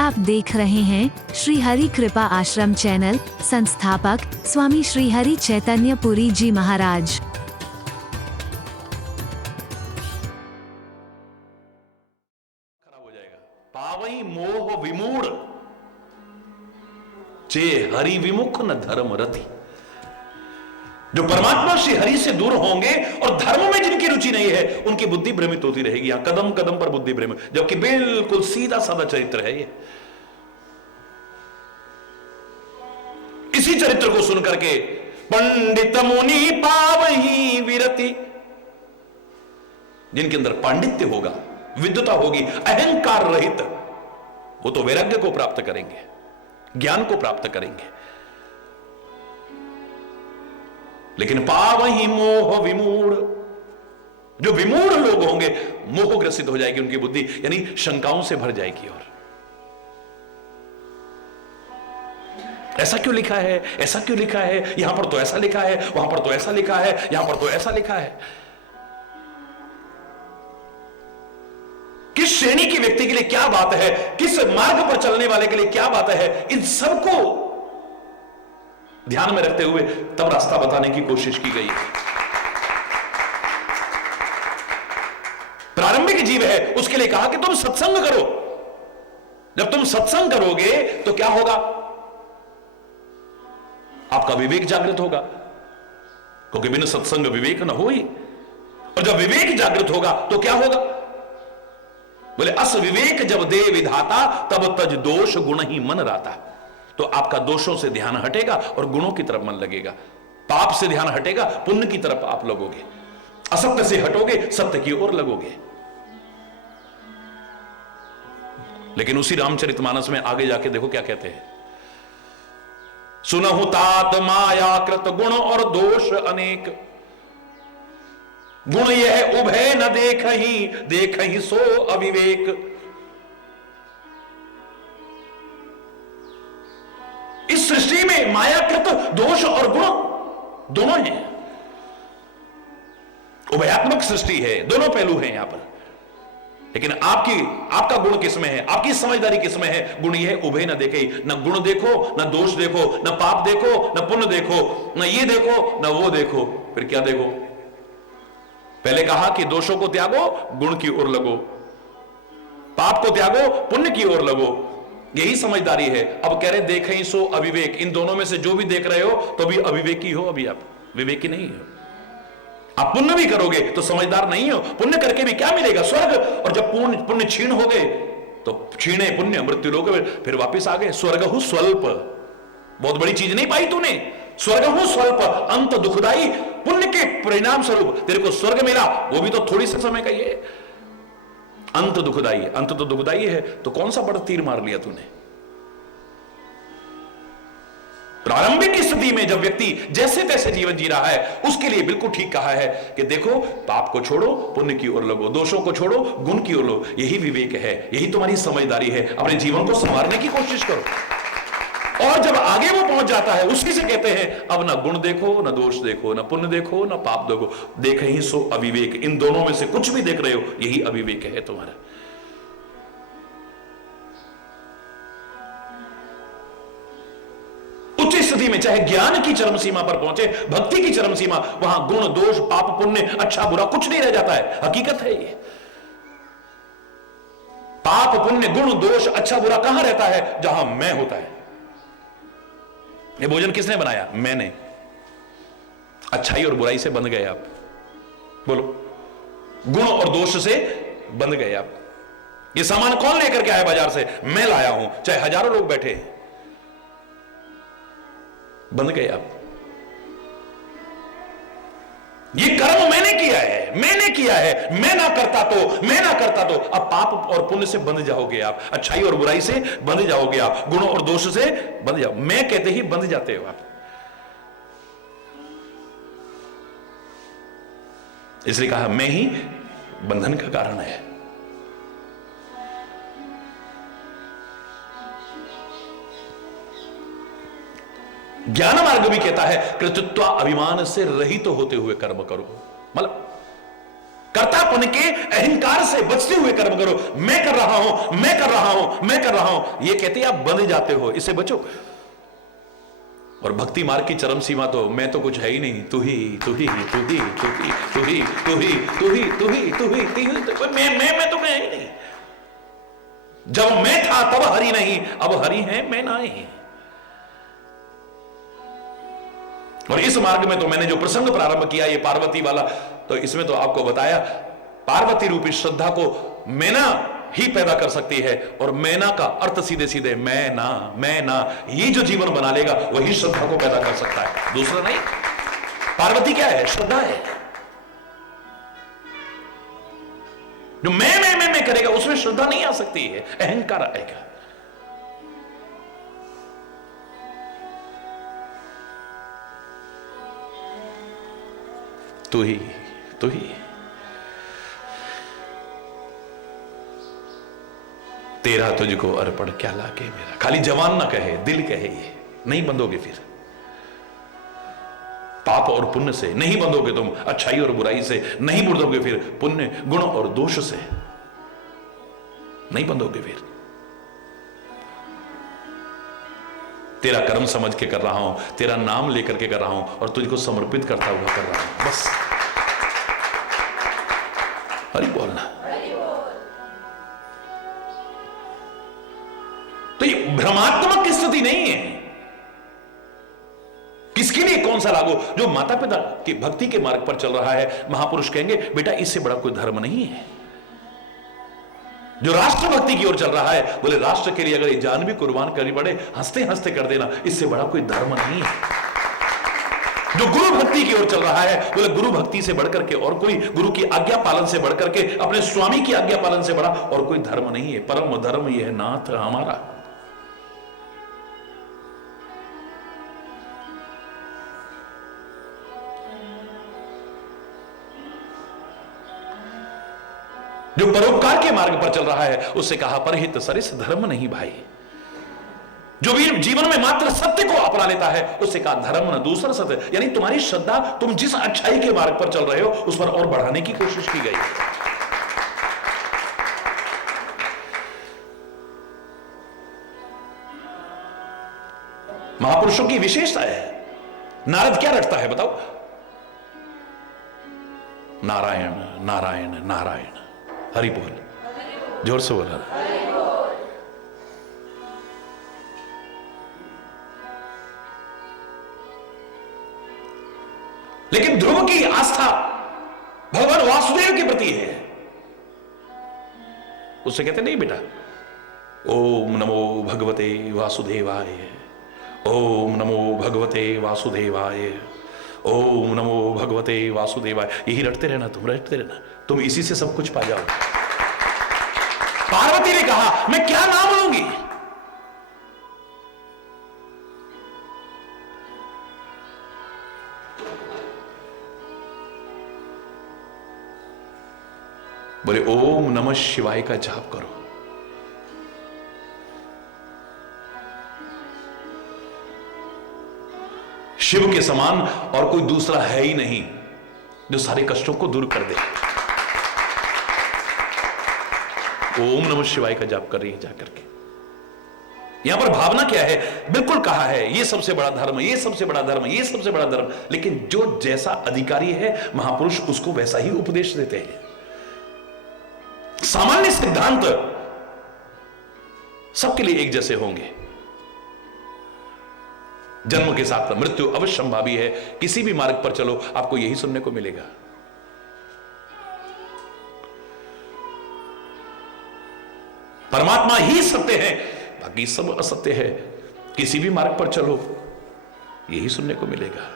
आप देख रहे हैं श्री हरि कृपा आश्रम चैनल। संस्थापक स्वामी श्री हरि चैतन्य पुरी जी महाराज। खराब हो जाएगा। पावई मोह विमूढ़ चे हरि विमुख न धर्म रति। जो परमात्मा श्री हरि से दूर होंगे और धर्म में जिनकी रुचि नहीं है उनकी बुद्धि भ्रमित होती रहेगी। यहां कदम कदम पर बुद्धि भ्रमित, जबकि बिल्कुल सीधा साधा चरित्र है ये। इसी चरित्र को सुनकर के पंडित मुनि पावही विरति, जिनके अंदर पांडित्य होगा, विद्वता होगी, अहंकार रहित, वो तो वैराग्य को प्राप्त करेंगे, ज्ञान को प्राप्त करेंगे। लेकिन पावही मोह विमूढ़, जो विमूढ़ लोग होंगे, मोह ग्रसित हो जाएगी उनकी बुद्धि, यानी शंकाओं से भर जाएगी। और ऐसा क्यों लिखा है, ऐसा क्यों लिखा है, यहां पर तो ऐसा लिखा है, वहां पर तो ऐसा लिखा है, यहां पर तो ऐसा लिखा है। किस श्रेणी के व्यक्ति के लिए क्या बात है, किस मार्ग पर चलने वाले के लिए क्या बात है, इन सबको ध्यान में रखते हुए तब रास्ता बताने की कोशिश की गई है। प्रारंभिक जीव है, उसके लिए कहा कि तुम सत्संग करो। जब तुम सत्संग करोगे तो क्या होगा, आपका विवेक जागृत होगा, क्योंकि बिना सत्संग विवेक न हो ही। और जब विवेक जागृत होगा तो क्या होगा, बोले अस विवेक जब दे विधाता तब तज दोष गुण ही मन राता। तो आपका दोषों से ध्यान हटेगा और गुणों की तरफ मन लगेगा, पाप से ध्यान हटेगा, पुण्य की तरफ आप लगोगे, असत्य से हटोगे, सत्य की ओर लगोगे। लेकिन उसी रामचरितमानस में आगे जाके देखो क्या कहते हैं, सुनहु तात माया कृत गुण और दोष अनेक, गुण यह उभय न देख ही सो अविवेक। इस सृष्टि में मायाकृत दोष और गुण दोनों हैं, उभयात्मक सृष्टि है, दोनों पहलू हैं यहां पर। लेकिन आपका गुण किसमें है, आपकी समझदारी किसमें है। गुण यह उभय न देखे, न गुण देखो, न दोष देखो, न पाप देखो, न पुण्य देखो, न ये देखो, न वो देखो, फिर क्या देखो। पहले कहा कि दोषों को त्यागो, गुण की ओर लगो, पाप को त्यागो, पुण्य की ओर लगो, यही समझदारी है। अब कह रहे देखें सो अविवेक, इन दोनों में से जो भी देख रहे हो तो भी अविवेकी हो, अभी आप विवेकी नहीं हो। आप पुण्य भी करोगे तो समझदार नहीं हो, पुण्य करके भी क्या मिलेगा, स्वर्ग। और जब पुण्य क्षीण हो गए तो क्षीणे पुण्य मृत्यु लोग, फिर वापिस आ गए। स्वर्ग हूं स्वल्प, बहुत बड़ी चीज नहीं पाई तूने, स्वर्ग हूं स्वल्प अंत दुखदाई। पुण्य के परिणाम स्वरूप तेरे को स्वर्ग मिला, वो भी तो थोड़ी से समय का ही है। अंत दुखदाई, अंत तो दुखदाई है, तो कौन सा बड़ा तीर मार लिया तूने। प्रारंभिक स्थिति में जब व्यक्ति जैसे तैसे जीवन जी रहा है, उसके लिए बिल्कुल ठीक कहा है कि देखो पाप को छोड़ो, पुण्य की ओर लगो, दोषों को छोड़ो, गुण की ओर लो। यही विवेक है, यही तुम्हारी समझदारी है। अपने जीवन को संवारने की कोशिश करो। और जब आगे वो पहुंच जाता है, उसी से कहते हैं अब ना गुण देखो, ना दोष देखो, ना पुण्य देखो, ना पाप देखो, देख ही सो अविवेक। इन दोनों में से कुछ भी देख रहे हो, यही अविवेक है तुम्हारा। उच्च स्थिति में चाहे ज्ञान की चरम सीमा पर पहुंचे, भक्ति की चरम सीमा, वहां गुण दोष पाप पुण्य अच्छा बुरा कुछ नहीं रह जाता है। हकीकत है ये। पाप पुण्य गुण दोष अच्छा बुरा कहां रहता है, जहां मैं होता है। ये भोजन किसने बनाया, मैंने। अच्छाई और बुराई से बंध गए आप, बोलो। गुण और दोष से बंध गए आप। ये सामान कौन लेकर के आया बाजार से, मैं लाया हूं, चाहे हजारों लोग बैठे हैं, बंध गए आप। ये कर्म मैंने किया है, मैंने किया है, मैं ना करता तो। अब पाप और पुण्य से बंध जाओगे आप, अच्छाई और बुराई से बंध जाओगे आप, गुण और दोष से बंध जाओ। मैं कहते ही बंध जाते हो आप। इसलिए कहा मैं ही बंधन का कारण है। ज्ञान मार्ग भी कहता है कृतत्व अभिमान से रहित होते हुए कर्म करो। मतलब कर्ता मैनापन के अहंकार से बचते हुए कर्म करो। मैं कर रहा हूं, मैं कर रहा हूं, मैं कर रहा हूं, ये कहते हैं आप बंध जाते हो, इससे बचो। और भक्ति मार्ग की चरम सीमा तो मैं तो कुछ है ही नहीं, तू ही तू ही तू ही तू ही तू ही तू ही तू ही तू ही तू ही तू ही, मैं तो मैं ही नहीं। जब मैं था तब हरि नहीं, अब हरि है मैं नहीं। और इस मार्ग में तो मैंने जो प्रसंग प्रारंभ किया ये पार्वती वाला, तो इसमें तो आपको बताया पार्वती रूपी श्रद्धा को मैना ही पैदा कर सकती है। और मैना का अर्थ सीधे सीधे मैं ना, ये जो जीवन बना लेगा वही श्रद्धा को पैदा कर सकता है, दूसरा नहीं। पार्वती क्या है? श्रद्धा है। जो मैं करेगा उसमें श्रद्धा नहीं आ सकती है, अहंकार आएगा। तू ही तेरा तुझको अर्पण क्या लागे मेरा। खाली जवान ना कहे, दिल कहे, ये नहीं बंधोगे फिर। पाप और पुण्य से नहीं बंधोगे तुम, अच्छाई और बुराई से नहीं बंधोगे फिर, पुण्य गुण और दोष से नहीं बंधोगे फिर। तेरा कर्म समझ के कर रहा हूं, तेरा नाम लेकर के कर रहा हूं और तुझको समर्पित करता हुआ कर रहा हूं, बस। हरि बोलना। तो ये भ्रमात्मक स्थिति नहीं है। किसके लिए कौन सा लागू? जो माता पिता की भक्ति के मार्ग पर चल रहा है, महापुरुष कहेंगे बेटा इससे बड़ा कोई धर्म नहीं है। जो राष्ट्र भक्ति की ओर चल रहा है, बोले राष्ट्र के लिए अगर ये जान भी कुर्बान करनी पड़े, हंसते हंसते कर देना, इससे बड़ा कोई धर्म नहीं है। जो गुरु भक्ति की ओर चल रहा है, बोले गुरु भक्ति से बढ़कर के और कोई, गुरु की आज्ञा पालन से बढ़कर के, अपने स्वामी की आज्ञा पालन से बड़ा और कोई धर्म नहीं है। परम धर्म यह है नाथ हमारा। जो परोपकार के मार्ग पर चल रहा है, उससे कहा परहित सरिस धर्म नहीं भाई। जो भी जीवन में मात्र सत्य को अपना लेता है, उससे कहा धर्म न दूसरा सत्य। यानी तुम्हारी श्रद्धा, तुम जिस अच्छाई के मार्ग पर चल रहे हो उस पर और बढ़ाने की कोशिश की गई। महापुरुषों की विशेषता है। नारद क्या रटता है बताओ? नारायण नारायण नारायण। हरि बोल, जोर से बोला। लेकिन ध्रुव की आस्था भगवान वासुदेव के प्रति है। उससे कहते नहीं बेटा, ओम नमो भगवते वासुदेवाय, ओम नमो भगवते वासुदेवाय, ओम नमो भगवते वासुदेवाय। यही रटते रहना, तुम रटते रहना, तुम इसी से सब कुछ पा जाओ। पार्वती ने कहा मैं क्या नाम लूंगी? बोले ओम नमः शिवाय का जाप करो। शिव के समान और कोई दूसरा है ही नहीं जो सारे कष्टों को दूर कर दे। ओम नमः शिवाय का जाप कर रही है जाकर के। यहां पर भावना क्या है? बिल्कुल कहा है ये सबसे बड़ा धर्म, ये सबसे बड़ा धर्म, ये सबसे बड़ा धर्म। लेकिन जो जैसा अधिकारी है महापुरुष उसको वैसा ही उपदेश देते हैं। सामान्य सिद्धांत सबके लिए एक जैसे होंगे। जन्म के साथ मृत्यु अवश्य संभावी है। किसी भी मार्ग पर चलो आपको यही सुनने को मिलेगा। परमात्मा ही सत्य है, बाकी सब असत्य है। किसी भी मार्ग पर चलो यही सुनने को मिलेगा।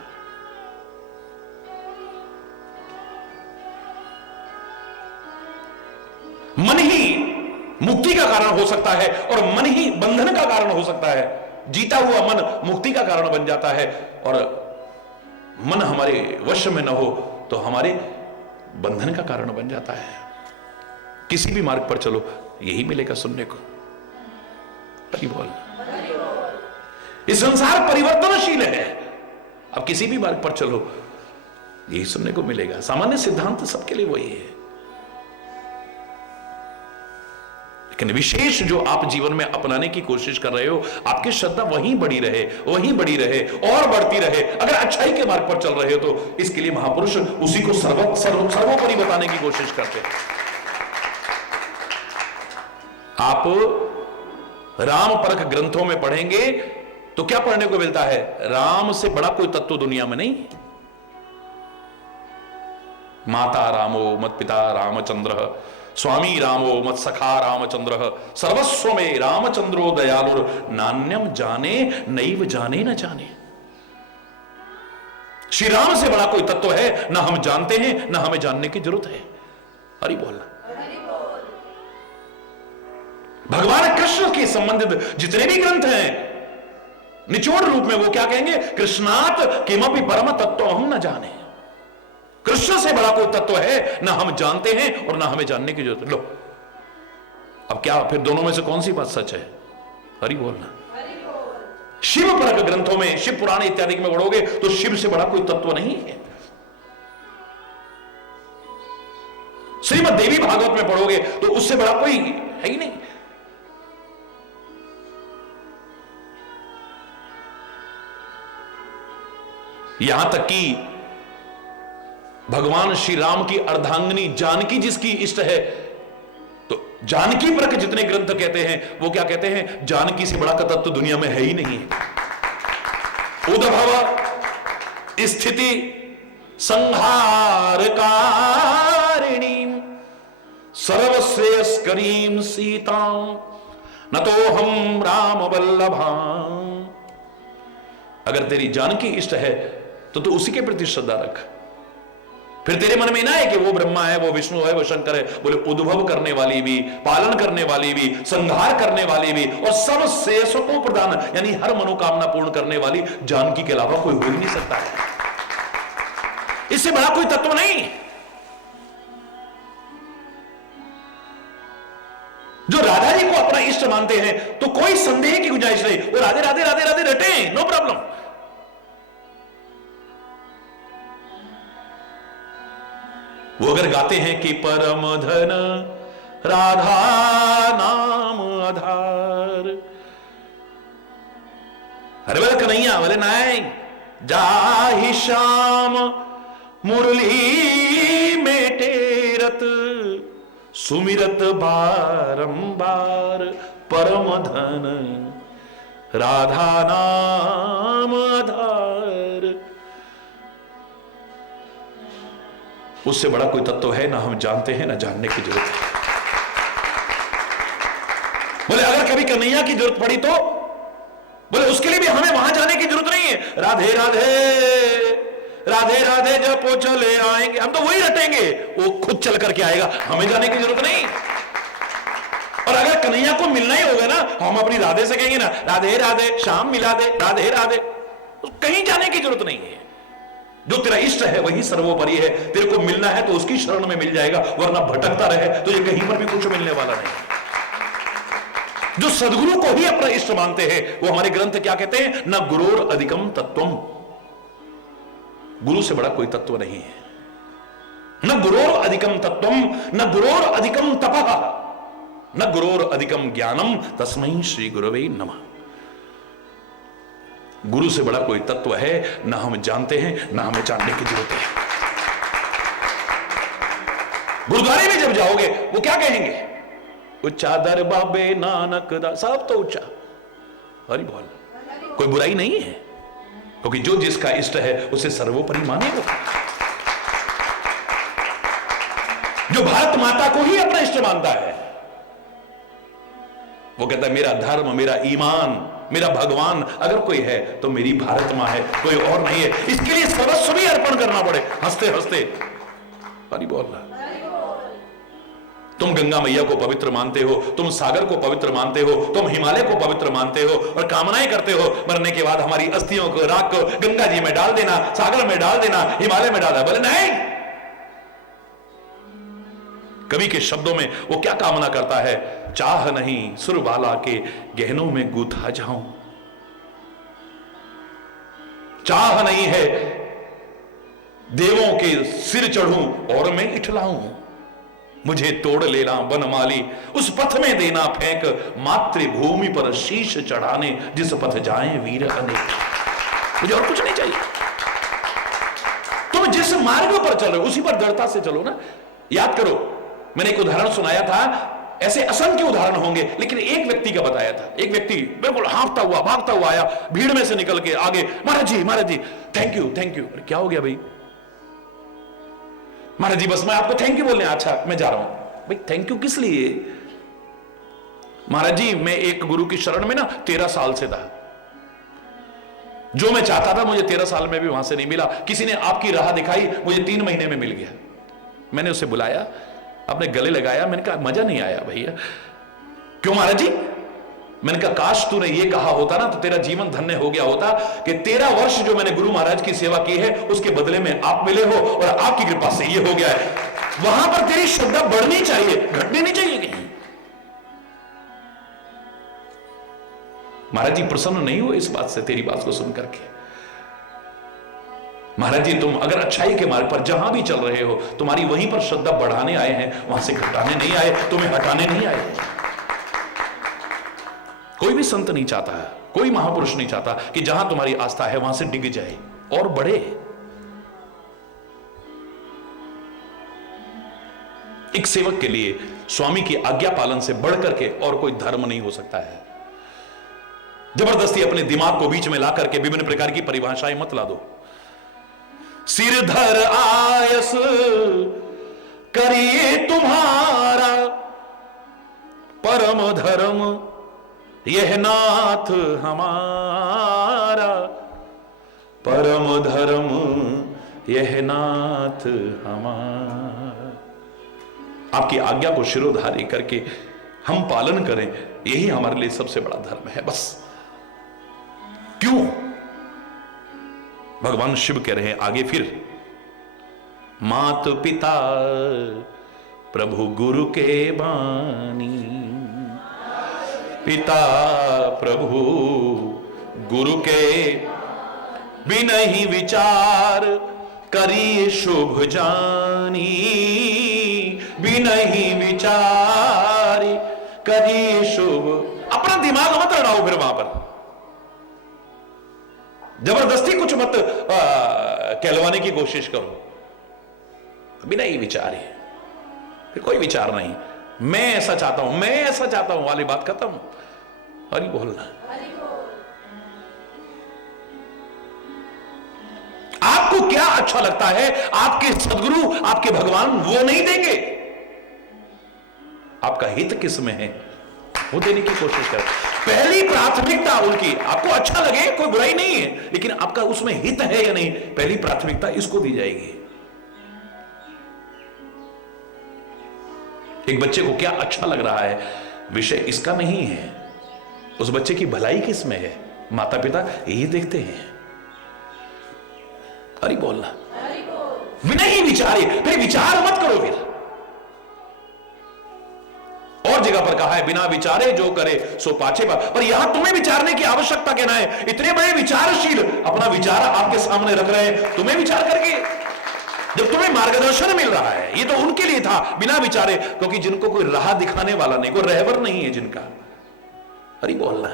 मन ही मुक्ति का कारण हो सकता है और मन ही बंधन का कारण हो सकता है। जीता हुआ मन मुक्ति का कारण बन जाता है और मन हमारे वश में न हो तो हमारे बंधन का कारण बन जाता है। किसी भी मार्ग पर चलो यही मिलेगा सुनने को। हरि बोल। ये संसार परिवर्तनशील है। अब किसी भी मार्ग पर चलो यही सुनने को मिलेगा। सामान्य सिद्धांत सबके लिए वही है। लेकिन विशेष जो आप जीवन में अपनाने की कोशिश कर रहे हो, आपकी श्रद्धा वहीं बढ़ी रहे, वहीं बढ़ी रहे और बढ़ती रहे। अगर अच्छाई के मार्ग पर चल रहे हो तो इसके लिए महापुरुष उसी को सर्वोपरि बताने की कोशिश करते हैं। आप राम परख ग्रंथों में पढ़ेंगे तो क्या पढ़ने को मिलता है? राम से बड़ा कोई तत्व दुनिया में नहीं है। माता रामो मत पिता रामचंद्र, स्वामी रामो मत सखा रामचंद्र, सर्वस्व में रामचंद्रो दयालुर, नान्यम जाने नैव जाने न जाने। श्री राम से बड़ा कोई तत्व है ना हम जानते हैं ना हमें जानने की जरूरत है। हरि बोलना। भगवान कृष्ण के संबंधित जितने भी ग्रंथ हैं निचोड़ रूप में वो क्या कहेंगे? कृष्णात किमपि परम तत्व हम न जाने। कृष्ण से बड़ा कोई तत्व है ना हम जानते हैं और ना हमें जानने की जरूरत है। लो अब क्या फिर दोनों में से कौन सी बात सच है? हरि बोलना। शिव परक ग्रंथों में, शिव पुराण इत्यादि में पढ़ोगे तो शिव से बड़ा कोई तत्व नहीं है। श्रीमद् देवी भागवत में पढ़ोगे तो उससे बड़ा कोई है ही नहीं। यहां तक कि भगवान श्री राम की अर्धांगिनी जानकी जिसकी इष्ट है, तो जानकी परक जितने ग्रंथ कहते हैं वो क्या कहते हैं? जानकी से बड़ा का तत्व दुनिया में है ही नहीं है। उद्भव स्थिति संहारकारिणीं सर्वश्रेयस्करीं सीतां न तो हम राम वल्लभां। अगर तेरी जानकी इष्ट है तो तू उसी के प्रति श्रद्धा रख। फिर तेरे मन में ना है कि वो ब्रह्मा है, वो विष्णु है, वो शंकर है। बोले उद्भव करने वाली भी, पालन करने वाली भी, संहार करने वाली भी और सब शेषों प्रदान यानी हर मनोकामना पूर्ण करने वाली जानकी के अलावा कोई हो ही नहीं सकता है। इससे बड़ा कोई तत्व नहीं। जो राधा जी को अपना इष्ट मानते हैं तो कोई संदेह की गुंजाइश नहीं। वो राधे राधे राधे राधे रटे, नो प्रॉब्लम। वो अगर गाते हैं कि परम धन राधा नाम आधार, अरे बोले कन्हैया, बोले नहीं, जाहि श्याम मुरली में टेरत सुमिरत बारंबार परम धन राधा नाम आधार। उससे बड़ा कोई तत्व है ना हम जानते हैं ना जानने की जरूरत है। बोले अगर कभी कन्हैया की जरूरत पड़ी तो बोले उसके लिए भी हमें वहां जाने की जरूरत नहीं है। राधे राधे राधे राधे जब वो चले आएंगे, हम तो वही रटेंगे, वो खुद चल करके आएगा, हमें जाने की जरूरत नहीं। और अगर कन्हैया को मिलना ही होगा ना, हम अपनी राधे से कहेंगे ना राधे राधे शाम मिला दे, राधे राधे, तो कहीं जाने की जरूरत नहीं है। जो तेरा इष्ट है वही सर्वोपरि है। तेरे को मिलना है तो उसकी शरण में मिल जाएगा, वरना भटकता रहे तो ये कहीं पर भी कुछ मिलने वाला नहीं। जो सदगुरु को ही अपना इष्ट मानते हैं वो हमारे ग्रंथ क्या कहते हैं? न गुरोर अधिकम तत्वम। गुरु से बड़ा कोई तत्व नहीं है। न गुरोर अधिकम तत्वम न गुरोर अधिकम तपः न गुरोर अधिकम ज्ञानम तस्मै श्री गुरवे नमः। गुरु से बड़ा कोई तत्व है ना हम जानते हैं ना हमें जानने की जरूरत है। गुरुद्वारे में जब जाओगे वो क्या कहेंगे? उच्चा दर बाबे नानक दा, सब तो उच्चा। हरि बोल। कोई बुराई नहीं है, क्योंकि जो जिसका इष्ट है उसे सर्वोपरि मानेगा। जो भारत माता को ही अपना इष्ट मानता है वो कहता है मेरा धर्म, मेरा ईमान, मेरा भगवान अगर कोई है तो मेरी भारत मां है, कोई और नहीं है। इसके लिए सर्वस्व भी अर्पण करना पड़े। हंसते हंसते हरि बोल रहा। तुम गंगा मैया को पवित्र मानते हो, तुम सागर को पवित्र मानते हो, तुम हिमालय को पवित्र मानते हो और कामनाएं करते हो मरने के बाद हमारी अस्थियों को, राख को गंगा जी में डाल देना, सागर में डाल देना, हिमालय में डाल देना। बोले नहीं। कवि के शब्दों में वो क्या कामना करता है? चाह नहीं सुरबाला के गहनों में गूथा जाऊं। चाह नहीं है देवों के सिर चढ़ूं और मैं इठलाऊं। मुझे तोड़ लेना बनमाली, उस पथ में देना फेंक, मातृभूमि पर शीश चढ़ाने, जिस पथ जाए वीर अनेक। मुझे और कुछ नहीं चाहिए। तुम जिस मार्ग पर चल रहे हो उसी पर दृढ़ता से चलो ना। याद करो, मैंने एक उदाहरण सुनाया था, ऐसे असंख्य उदाहरण होंगे, लेकिन एक व्यक्ति का बताया था। एक व्यक्ति बिल्कुल हाँफता हुआ भागता हुआ आया, भीड़ में से निकल के आगे, महाराज जी थैंक यू थैंक यू। क्या हो गया भाई? महाराज जी बस मैं आपको थैंक यू बोलने, अच्छा मैं जा रहा हूं। भाई थैंक यू किस लिए? महाराज जी मैं एक गुरु की शरण में ना 13 साल से था, जो मैं चाहता था मुझे 13 साल में भी वहां से नहीं मिला। किसी ने आपकी राह दिखाई, मुझे 3 महीने में मिल गया। मैंने उसे बुलाया, अपने गले लगाया, मैंने कहा मजा नहीं आया भैया। क्यों महाराज जी? मैंने कहा काश तूने ये कहा होता ना तो तेरा जीवन धन्य हो गया होता कि 13 वर्ष जो मैंने गुरु महाराज की सेवा की है उसके बदले में आप मिले हो और आपकी कृपा से ये हो गया है। वहां पर तेरी श्रद्धा बढ़नी चाहिए, घटनी नहीं चाहिए कहीं। महाराज जी प्रसन्न नहीं हुए इस बात से, तेरी बात को सुन करके। महाराज जी तुम अगर अच्छाई के मार्ग पर जहां भी चल रहे हो, तुम्हारी वहीं पर श्रद्धा बढ़ाने आए हैं, वहां से घटाने नहीं आए, तुम्हें हटाने नहीं आए। कोई भी संत नहीं चाहता है, कोई महापुरुष नहीं चाहता कि जहां तुम्हारी आस्था है वहां से डिग जाए और बढ़े। एक सेवक के लिए स्वामी की आज्ञा पालन से बढ़कर के और कोई धर्म नहीं हो सकता है। जबरदस्ती अपने दिमाग को बीच में ला करके विभिन्न प्रकार की परिभाषाएं मत ला दो। सिर धर आयस करिए तुम्हारा, परम धर्म यह नाथ हमारा, परम धर्म यह नाथ हमारा। आपकी आज्ञा को शिरोधार्य करके हम पालन करें, यही हमारे लिए सबसे बड़ा धर्म है। बस क्यों? भगवान शिव कह रहे हैं आगे फिर, मात पिता प्रभु गुरु के बानी, पिता प्रभु गुरु के बिनहि विचार करिए शुभ जानी, बिनहि विचार करिए शुभ। अपना दिमाग मत लड़ाओ फिर वहां पर, जबरदस्ती कुछ मत कहलवाने की कोशिश करो। बिना ही विचार है, फिर कोई विचार नहीं। मैं ऐसा चाहता हूं, मैं ऐसा चाहता हूं वाली बात खत्म। हरि बोलना। आपको क्या अच्छा लगता है, आपके सदगुरु आपके भगवान वो नहीं देंगे। आपका हित किस में है वो देने की कोशिश करें। पहली प्राथमिकता उनकी, आपको अच्छा लगे कोई बुराई नहीं है, लेकिन आपका उसमें हित है या नहीं, पहली प्राथमिकता इसको दी जाएगी। एक बच्चे को क्या अच्छा लग रहा है, विषय इसका नहीं है, उस बच्चे की भलाई किस में है, माता पिता यही देखते हैं। अरे बोलना, बिना ही विचारे, फिर विचार मत करो। फिर और जगह पर कहा है बिना विचारे जो करे सो पाछे पर यहां तुम्हें विचारने की आवश्यकता कहना है। इतने बड़े विचारशील अपना विचार आपके सामने रख रहे हैं, तुम्हें विचार करके जब तुम्हें मार्गदर्शन मिल रहा है। ये तो उनके लिए था बिना विचारे, क्योंकि जिनको कोई राह दिखाने वाला नहीं, कोई रहबर नहीं है जिनका, हरि बोलना,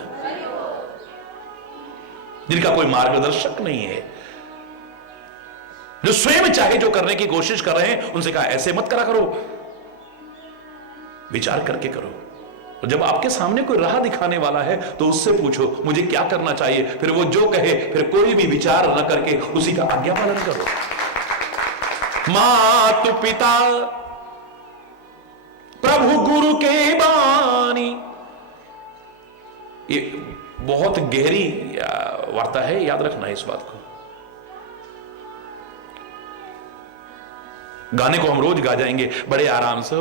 जिनका कोई मार्गदर्शक नहीं है, जो स्वयं चाहे जो करने की कोशिश कर रहे हैं, उनसे कहा ऐसे मत करा करो, विचार करके करो। और जब आपके सामने कोई राह दिखाने वाला है तो उससे पूछो मुझे क्या करना चाहिए, फिर वो जो कहे फिर कोई भी विचार न करके उसी का आज्ञा पालन करो। मातु पिता प्रभु गुरु के बानी, ये बहुत गहरी वार्ता है, याद रखना इस बात को। गाने को हम रोज गा जाएंगे बड़े आराम से।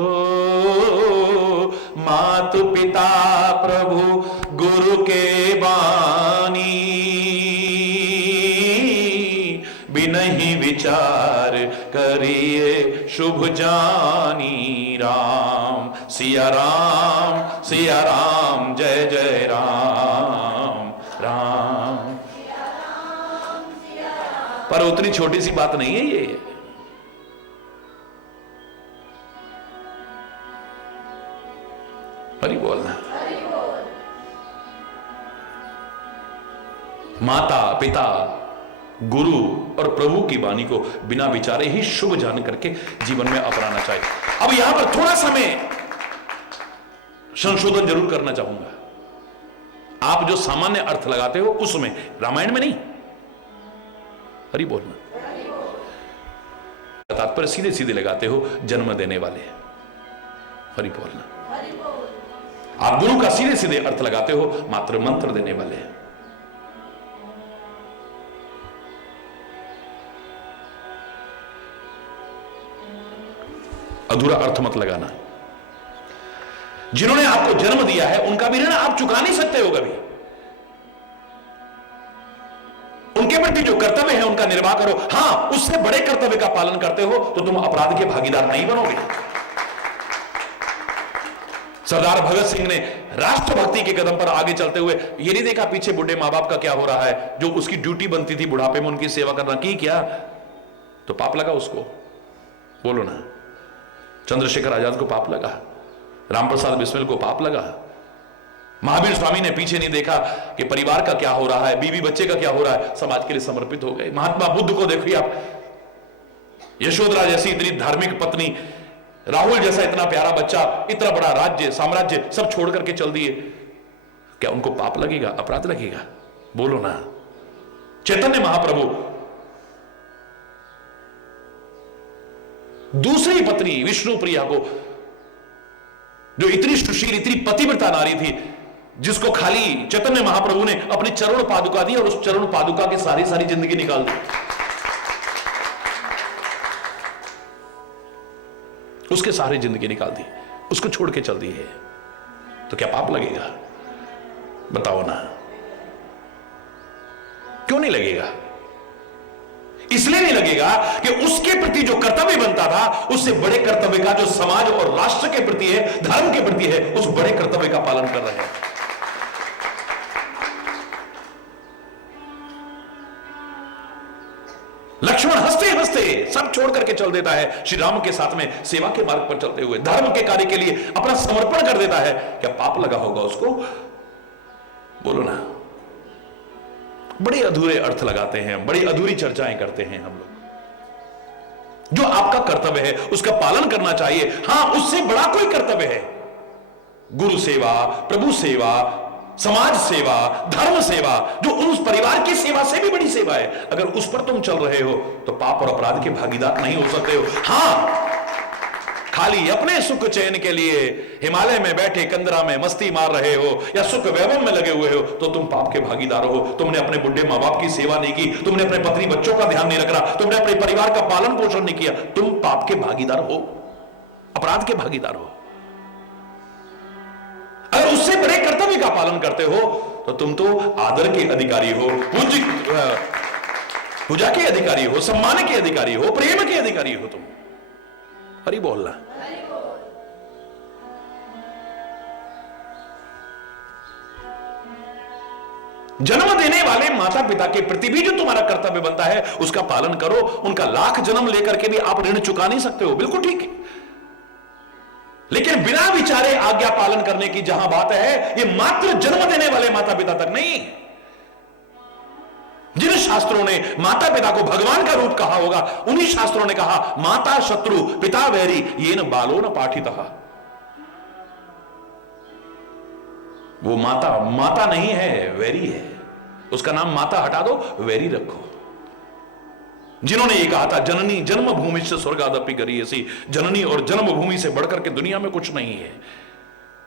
मातु पिता प्रभु गुरु के बानी, बिनहि विचार करिए शुभ जानी। राम सिया राम जय जय राम राम। पर उतनी छोटी सी बात नहीं है ये। हरि बोलना। माता पिता गुरु और प्रभु की वाणी को बिना विचारे ही शुभ जान करके जीवन में अपनाना चाहिए। अब यहां पर थोड़ा सा मैं संशोधन जरूर करना चाहूंगा। आप जो सामान्य अर्थ लगाते हो उसमें, रामायण में नहीं। हरि बोलना। तात्पर्य सीधे सीधे लगाते हो, जन्म देने वाले। हरि बोलना। आप गुरु का सीधे सीधे अर्थ लगाते हो, मात्र मंत्र देने वाले। अधूरा अर्थ मत लगाना। जिन्होंने आपको जन्म दिया है उनका भी ऋण आप चुका नहीं सकते हो कभी। उनके प्रति जो कर्तव्य है उनका निर्वाह करो। हां, उससे बड़े कर्तव्य का पालन करते हो तो तुम अपराध के भागीदार नहीं बनोगे। सरदार भगत सिंह ने राष्ट्रभक्ति के कदम पर आगे चलते हुए ये नहीं देखा पीछे बुढ़े मां बाप का क्या हो रहा है, जो उसकी ड्यूटी बनती थी बुढ़ापे में उनकी सेवा करना, की क्या तो पाप लगा उसको। बोलो ना। चंद्रशेखर आजाद को पाप लगा, रामप्रसाद बिस्मिल को पाप लगा। महावीर स्वामी ने पीछे नहीं देखा कि परिवार का क्या हो रहा है, बीवी बच्चे का क्या हो रहा है, समाज के लिए समर्पित हो गए। महात्मा बुद्ध को देखिए आप, यशोधरा जैसी इतनी धार्मिक पत्नी, राहुल जैसा इतना प्यारा बच्चा, इतना बड़ा राज्य साम्राज्य सब छोड़ करके चल दिए। क्या उनको पाप लगेगा, अपराध लगेगा? बोलो ना। चैतन्य महाप्रभु दूसरी पत्नी विष्णु प्रिया को, जो इतनी सुशील इतनी पतिव्रता नारी थी, जिसको खाली चैतन्य महाप्रभु ने अपनी चरण पादुका दी और उस चरण पादुका की सारी जिंदगी निकाल दी, उसके सारी जिंदगी निकाल दी, उसको छोड़ के चल दी है, तो क्या पाप लगेगा? बताओ ना। क्यों नहीं लगेगा? इसलिए नहीं लगेगा कि उसके प्रति जो कर्तव्य बनता था, उससे बड़े कर्तव्य का जो समाज और राष्ट्र के प्रति है, धर्म के प्रति है, उस बड़े कर्तव्य का पालन कर रहे हैं। लक्ष्मण हंसते हंसते सब छोड़ करके चल देता है, श्री राम के साथ में सेवा के मार्ग पर चलते हुए धर्म के कार्य के लिए अपना समर्पण कर देता है। क्या पाप लगा होगा उसको? बोलो ना। बड़े अधूरे अर्थ लगाते हैं, बड़ी अधूरी चर्चाएं करते हैं हम लोग। जो आपका कर्तव्य है उसका पालन करना चाहिए। हां, उससे बड़ा कोई कर्तव्य है, गुरु सेवा, प्रभु सेवा, समाज सेवा, धर्म सेवा, जो उस परिवार की सेवा से भी बड़ी सेवा है। अगर उस पर तुम चल रहे हो तो पाप और अपराध के भागीदार नहीं हो सकते हो। हां, खाली अपने सुख चैन के लिए हिमालय में बैठे कंदरा में मस्ती मार रहे हो या सुख वैभव में लगे हुए हो तो तुम पाप के भागीदार हो। तुमने अपने बुढ़े मां बाप की सेवा नहीं की, तुमने अपने पत्नी बच्चों का ध्यान नहीं रखा, तुमने अपने परिवार का पालन पोषण नहीं किया, तुम पाप के भागीदार हो, अपराध के भागीदार हो। अगर उससे बड़े कर्तव्य का पालन करते हो तो तुम तो आदर के अधिकारी हो, पूजा के अधिकारी हो, सम्मान के अधिकारी हो, प्रेम के अधिकारी हो तुम। हरि बोलना। जन्म देने वाले माता पिता के प्रति भी जो तुम्हारा कर्तव्य बनता है उसका पालन करो। उनका लाख जन्म लेकर के भी आप ऋण चुका नहीं सकते हो, बिल्कुल ठीक है, लेकिन बिना विचारे आज्ञा पालन करने की जहां बात है, ये मात्र जन्म देने वाले माता पिता तक नहीं। जिन शास्त्रों ने माता पिता को भगवान का रूप कहा होगा, उन्हीं शास्त्रों ने कहा माता शत्रु पिता वैरी ये न बालो न पाठितः। वो माता माता नहीं है, वैरी है। उसका नाम माता हटा दो, वैरी रखो। जिन्होंने ये कहा था जननी जन्मभूमि से स्वर्गादपि गरीयसी, जननी और जन्मभूमि से बढ़कर के दुनिया में कुछ नहीं है।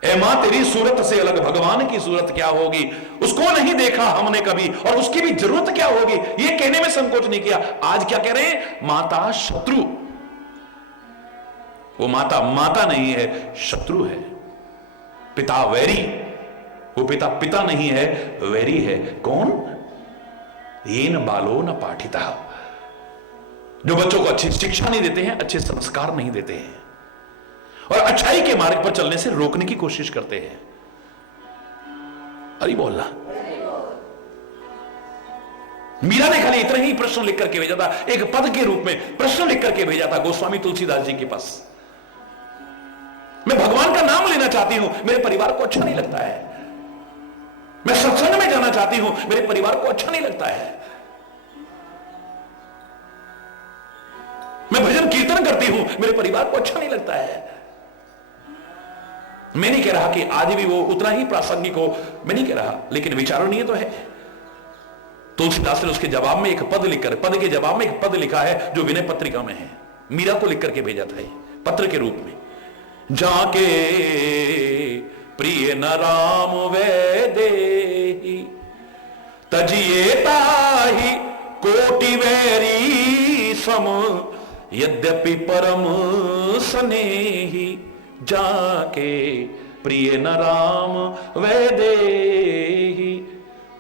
ए मां तेरी सूरत से अलग भगवान की सूरत क्या होगी, उसको नहीं देखा हमने कभी और उसकी भी जरूरत क्या होगी, ये कहने में संकोच नहीं किया। आज क्या कह रहे हैं? माता शत्रु। वो माता माता नहीं है, शत्रु है। पिता वैरी, वो पिता पिता नहीं है, वैरी है। कौन? ये न बालो न पाठिता, जो बच्चों को अच्छी शिक्षा नहीं देते हैं, अच्छे संस्कार नहीं देते हैं और अच्छाई के मार्ग पर चलने से रोकने की कोशिश करते हैं। अरे बोलना। मीरा ने खाली इतना ही प्रश्न लिख करके भेजा था, एक पद के रूप में प्रश्न लिख करके भेजा था गोस्वामी तुलसीदास जी के पास। मैं भगवान का नाम लेना चाहती हूं, मेरे परिवार को अच्छा नहीं लगता है। मैं सत्संग में जाना चाहती हूं, मेरे परिवार को अच्छा नहीं लगता है। मैं भजन कीर्तन करती हूं, मेरे परिवार को अच्छा नहीं लगता है। मैं नहीं कह रहा कि आज भी वो उतना ही प्रासंगिक हो, मैं नहीं कह रहा, लेकिन विचारणीय तो है। तुलसीदास ने उसके जवाब में एक पद लिखकर, पद के जवाब में एक पद लिखा है जो विनय पत्रिका में है, मीरा को लिख करके भेजा था पत्र के रूप में। जाके प्रिय न राम वैदेही, तजिए ताहि कोटि वैरी सम, यद्यपि परम स्नेही। जाके प्रिय न राम वैदेही।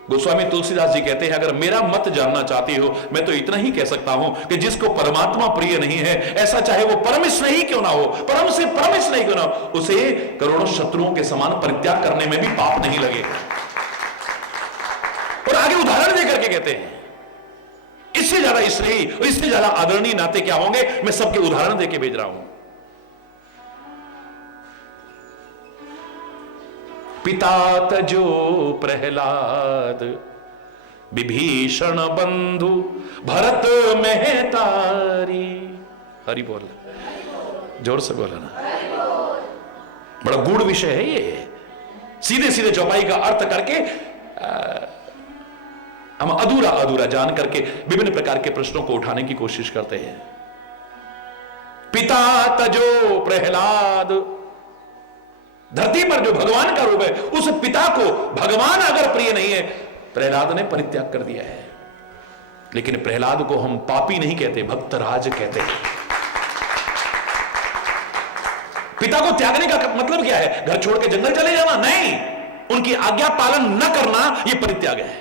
गोस्वामी तुलसीदास जी कहते हैं, अगर मेरा मत जानना चाहती हो, मैं तो इतना ही कह सकता हूं कि जिसको परमात्मा प्रिय नहीं है, ऐसा चाहे वो परम स्नेही क्यों ना हो, परम से परम स्नेही क्यों ना हो, उसे करोड़ों शत्रुओं के समान परित्याग करने में भी पाप नहीं लगेगा। और आगे उदाहरण देकर के कहते हैं, इससे ज्यादा स्नेही और इससे ज्यादा आदरणीय नाते क्या होंगे, मैं सबके उदाहरण देके भेज रहा हूं। पिता तजो प्रहलाद, विभीषण बंधु भरत मेहतारी। हरि बोल, जोर से बोला ना, बड़ा गूढ़ विषय है ये। सीधे सीधे चौपाई का अर्थ करके हम अधूरा अधूरा जान करके विभिन्न प्रकार के प्रश्नों को उठाने की कोशिश करते हैं। पिता तजो प्रहलाद, धरती पर जो भगवान का रूप है, उस पिता को भगवान अगर प्रिय नहीं है, प्रहलाद ने परित्याग कर दिया है। लेकिन प्रहलाद को हम पापी नहीं कहते, भक्तराज कहते हैं। पिता को त्यागने का मतलब क्या है? घर छोड़ के जंगल चले जाना? नहीं, उनकी आज्ञा पालन न करना यह परित्याग है,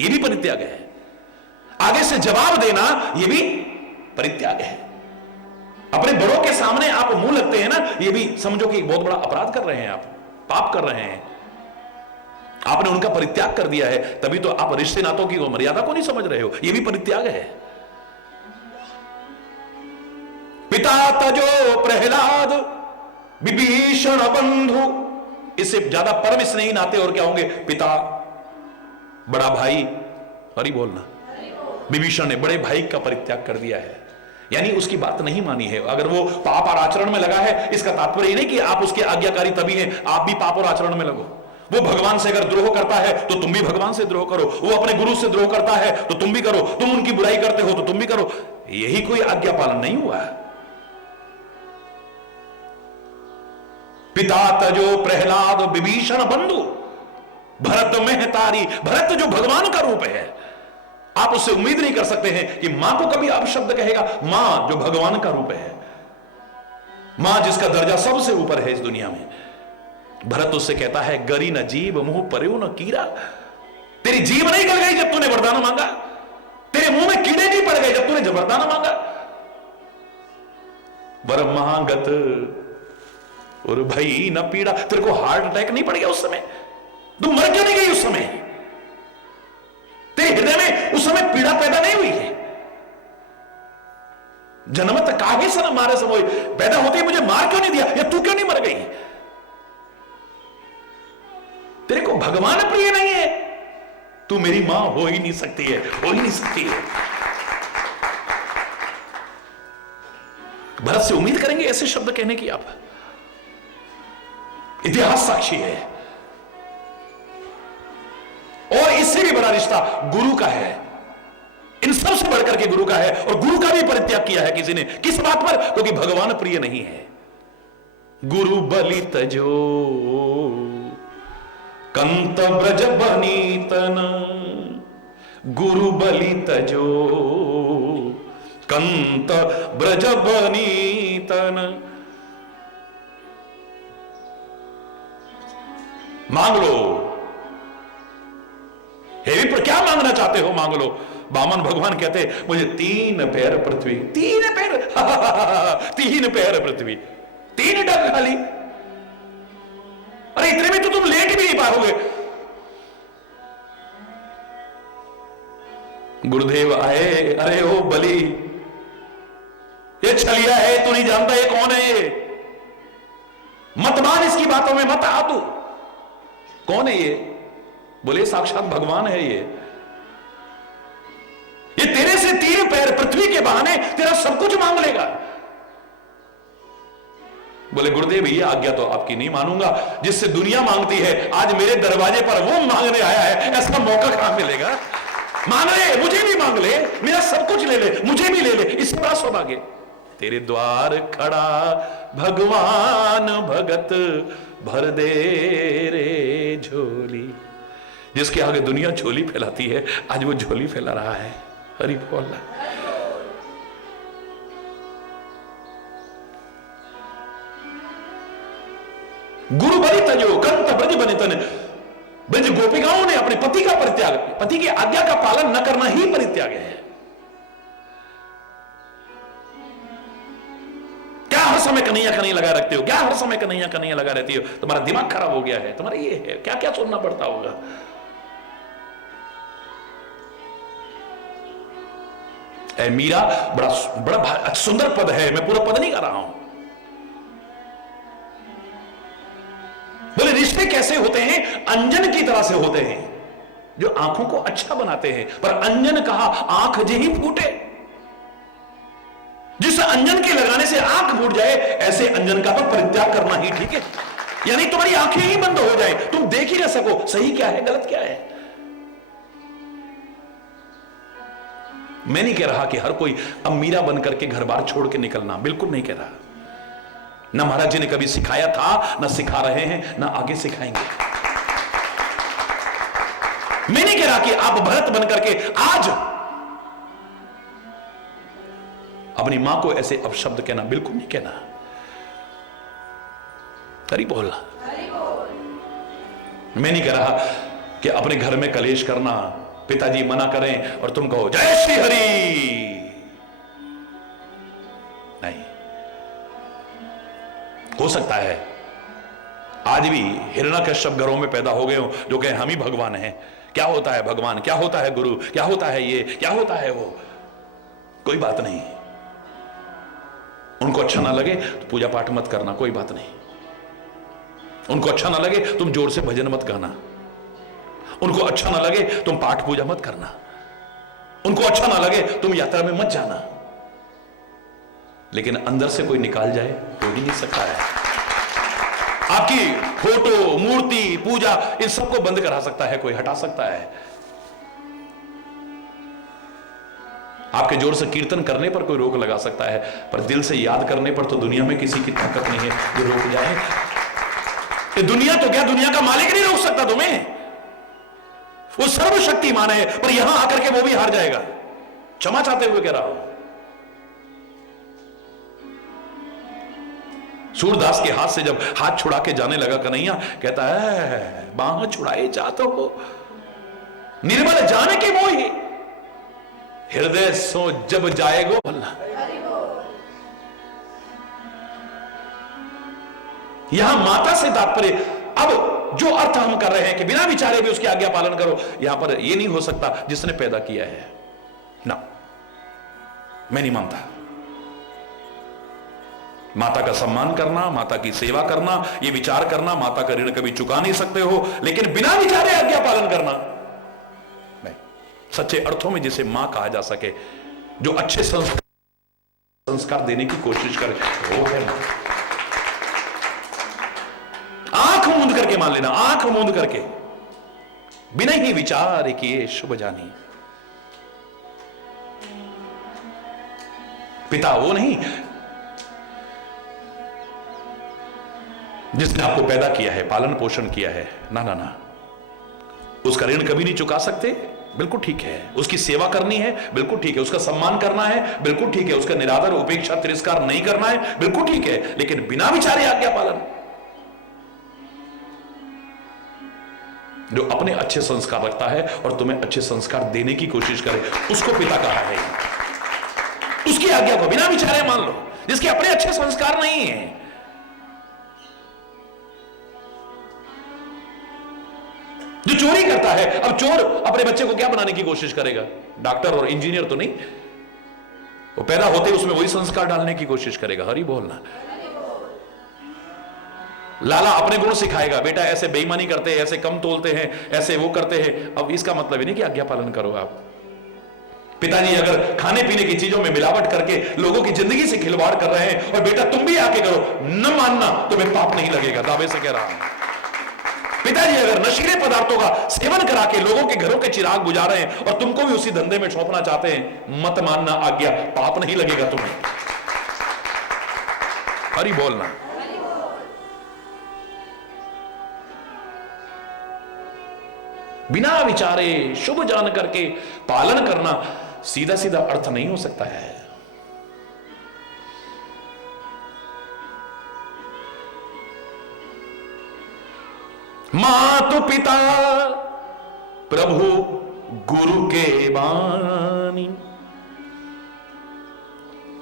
यह भी परित्याग है। आगे से जवाब देना यह भी परित्याग है। अपने बड़ों के सामने आप मुंह लगते हैं ना, ये भी समझो कि बहुत बड़ा अपराध कर रहे हैं, आप पाप कर रहे हैं। आपने उनका परित्याग कर दिया है, तभी तो आप रिश्ते नातों की मर्यादा को नहीं समझ रहे हो, ये भी परित्याग है। पिता तजो प्रहलाद, विभीषण बंधु, इससे ज्यादा परम स्नेही नाते और क्या होंगे? पिता, बड़ा भाई। हरि बोलना। विभीषण ने बड़े भाई का परित्याग कर दिया है, यानी उसकी बात नहीं मानी है। अगर वो पाप और आचरण में लगा है, इसका तात्पर्य नहीं कि आप उसके आज्ञाकारी तभी हैं, आप भी पाप और आचरण में लगो। वो भगवान से अगर द्रोह करता है तो तुम भी भगवान से द्रोह करो, वो अपने गुरु से द्रोह करता है तो तुम भी करो, तुम उनकी बुराई करते हो तो तुम भी करो। यही कोई आज्ञा पालन नहीं हुआ। पिता तजो प्रहलाद, विभीषण बंधु भरत मेहतारी। भरत जो भगवान का रूप है, आप उससे उम्मीद नहीं कर सकते हैं कि मां को कभी आप शब्द कहेगा। मां जो भगवान का रूप है, मां जिसका दर्जा सबसे ऊपर है इस दुनिया में, भरत उससे कहता है, गरी न जीव मुंह परयु न कीड़ा। तेरी जीव नहीं गल गई जब तूने वरदान मांगा, तेरे मुंह में कीड़े नहीं पड़ गए जब तूने वरदान मांगा। वर महागत और भई न पीड़ा। तेरे को हार्ट अटैक नहीं पड़ गया उस समय? तू मर क्यों नहीं गई उस समय? तेरे हृदय में उस समय पीड़ा पैदा नहीं हुई है? जन्मत काहे सन मारे समोई, पैदा होते ही मुझे मार क्यों नहीं दिया, या तू क्यों नहीं मर गई? तेरे को भगवान प्रिय नहीं है, तू मेरी मां हो ही नहीं सकती है, हो ही नहीं सकती है। भरत से उम्मीद करेंगे ऐसे शब्द कहने की आप? इतिहास साक्षी है। और इससे भी बड़ा रिश्ता गुरु का है, इन सबसे बढ़कर के गुरु का है। और गुरु का भी परित्याग किया है किसी ने, किस बात पर? क्योंकि भगवान प्रिय नहीं है। गुरु बलि तजो कंत ब्रज बनीतन, गुरु बलि तजो कंत ब्रज बनीतन। मांग लो, हे विप्र क्या मांगना चाहते हो मांग लो। बामन भगवान कहते मुझे 3 पैर पृथ्वी, 3 पैर 3 पैर पृथ्वी, 3 डग खाली। अरे इतने में तो तुम लेट भी नहीं पाओगे। गुरुदेव आए, अरे ओ बलि, ये छलिया है, तू नहीं जानता ये कौन है? मत मान इसकी बातों में, मत आ तू। कौन है ये? बोले साक्षात भगवान है ये तेरे से 3 पैर पृथ्वी के बहाने तेरा सब कुछ मांग लेगा। बोले गुरुदेव ये आज्ञा तो आपकी नहीं मानूंगा, जिससे दुनिया मांगती है आज मेरे दरवाजे पर वो मांगने आया है, ऐसा मौका कहां मिलेगा? मांग ले, मुझे भी मांग ले, मेरा सब कुछ ले ले, मुझे भी ले ले, इससे बड़ा सौभाग्य। तेरे द्वार खड़ा भगवान भगत भर दे रे झोली। जिसके आगे दुनिया झोली फैलाती है, आज वो झोली फैला रहा है। हरि बोल। गुरु बलि तजो कंत ब्रज बनितन। ब्रज गोपिकाओं ने अपने पति का परित्याग, पति की आज्ञा का पालन न करना ही परित्याग है। क्या हर समय कन्हैया कन्हैया लगा रखते हो? क्या हर समय कन्हैया कन्हैया लगा रहती हो? तुम्हारा दिमाग खराब हो गया है, तुम्हारा ये है, क्या क्या सुनना पड़ता होगा। ऐ मीरा, बड़ा बड़ा सुंदर पद है, मैं पूरा पद नहीं कर रहा हूं। बोले रिश्ते कैसे होते हैं? अंजन की तरह से होते हैं, जो आंखों को अच्छा बनाते हैं। पर अंजन कहा आंख जेही फूटे। जिस अंजन के लगाने से आंख फूट जाए, ऐसे अंजन का तो परित्याग करना ही ठीक है। यानी तुम्हारी आंखें ही बंद हो जाए, तुम देख ही ना सको सही क्या है गलत क्या है। मैं नहीं कह रहा कि हर कोई अब मीरा बन करके घर बार छोड़ के निकलना, बिल्कुल नहीं कह रहा। ना महाराज जी ने कभी सिखाया था, ना सिखा रहे हैं, ना आगे सिखाएंगे। मैं नहीं कह रहा कि आप भरत बन करके आज अपनी मां को ऐसे अपशब्द कहना, बिल्कुल नहीं कहना। हरि बोल। मैं नहीं कह रहा कि अपने घर में कलेश करना, पिताजी मना करें और तुम कहो जय श्री हरि। नहीं हो सकता है आज भी हिरण्यकश्यप घरों में पैदा हो गए हो जो कहे हम ही भगवान हैं। क्या होता है भगवान, क्या होता है गुरु, क्या होता है ये, क्या होता है वो। कोई बात नहीं, उनको अच्छा ना लगे तो पूजा पाठ मत करना, कोई बात नहीं। उनको अच्छा ना लगे तुम जोर से भजन मत गाना, उनको अच्छा ना लगे तुम पाठ पूजा मत करना, उनको अच्छा ना लगे तुम यात्रा में मत जाना। लेकिन अंदर से कोई निकाल जाए तो ही नहीं सकता है। आपकी फोटो, मूर्ति, पूजा, इन सबको बंद करा सकता है कोई, हटा सकता है। आपके जोर से कीर्तन करने पर कोई रोक लगा सकता है, पर दिल से याद करने पर तो दुनिया में किसी की ताकत नहीं है जो रोक जाए। ये दुनिया तो क्या, दुनिया का मालिक नहीं रोक सकता तुम्हें, वो सर्वशक्तिमान है। पर यहां आकर के वो भी हार जाएगा। क्षमा चाहते हुए कह रहा हूं। सूरदास के हाथ से जब हाथ छुड़ा के जाने लगा कन्हैया, कहता है बाह छुड़ाए जातो हो निर्मल जाने के मोही, हृदय सो जब जाएगो भला। यहां माता से तात्पर्य, अब जो अर्थ हम कर रहे हैं कि बिना विचारे भी उसकी आज्ञा पालन करो, यहां पर यह नहीं हो सकता जिसने पैदा किया है ना, मैं नहीं मानता। माता का सम्मान करना, माता की सेवा करना, यह विचार करना, माता का ऋण कभी चुका नहीं सकते हो, लेकिन बिना विचारे आज्ञा पालन करना नहीं। सच्चे अर्थों में जिसे मां कहा जा सके, जो अच्छे संस्कार देने की कोशिश करे, वो है मां। आंख मूंद करके मान लेना, आंख मूंद करके, बिना ही विचार किए शुभ जानी। पिता वो नहीं जिसने आपको पैदा किया है, पालन पोषण किया है, ना ना ना, उसका ऋण कभी नहीं चुका सकते, बिल्कुल ठीक है। उसकी सेवा करनी है, बिल्कुल ठीक है। उसका सम्मान करना है, बिल्कुल ठीक है। उसका निरादर, उपेक्षा, तिरस्कार नहीं करना है, बिल्कुल ठीक है। लेकिन बिना विचारे आज्ञा पालन, जो अपने अच्छे संस्कार रखता है और तुम्हें अच्छे संस्कार देने की कोशिश करे, उसको पिता कहा है। उसकी आज्ञा को बिना विचारे मान लो। जिसके अपने अच्छे संस्कार नहीं है, जो चोरी करता है, अब चोर अपने बच्चे को क्या बनाने की कोशिश करेगा? डॉक्टर और इंजीनियर तो नहीं, वो पैदा होते उसमें वही संस्कार डालने की कोशिश करेगा। हरि बोलना। लाला अपने गुण सिखाएगा, बेटा ऐसे बेईमानी करते हैं, ऐसे कम तोलते हैं, ऐसे वो करते हैं। अब इसका मतलब ही नहीं कि आज्ञा पालन करो आप। पिताजी अगर खाने पीने की चीजों में मिलावट करके लोगों की जिंदगी से खिलवाड़ कर रहे हैं और बेटा तुम भी आके करो, न मानना तुम्हें पाप नहीं लगेगा, दावे से कह रहा हूं। पिताजी अगर नशीले पदार्थों का सेवन करा के लोगों के घरों के चिराग बुझा रहे हैं और तुमको भी उसी धंधे में सौंपना चाहते हैं, मत मानना आज्ञा, पाप नहीं लगेगा तुम्हें। हरि बोलना। बिना विचारे शुभ जान करके पालन करना सीधा सीधा अर्थ नहीं हो सकता है। मातु पिता प्रभु गुरु के बानी।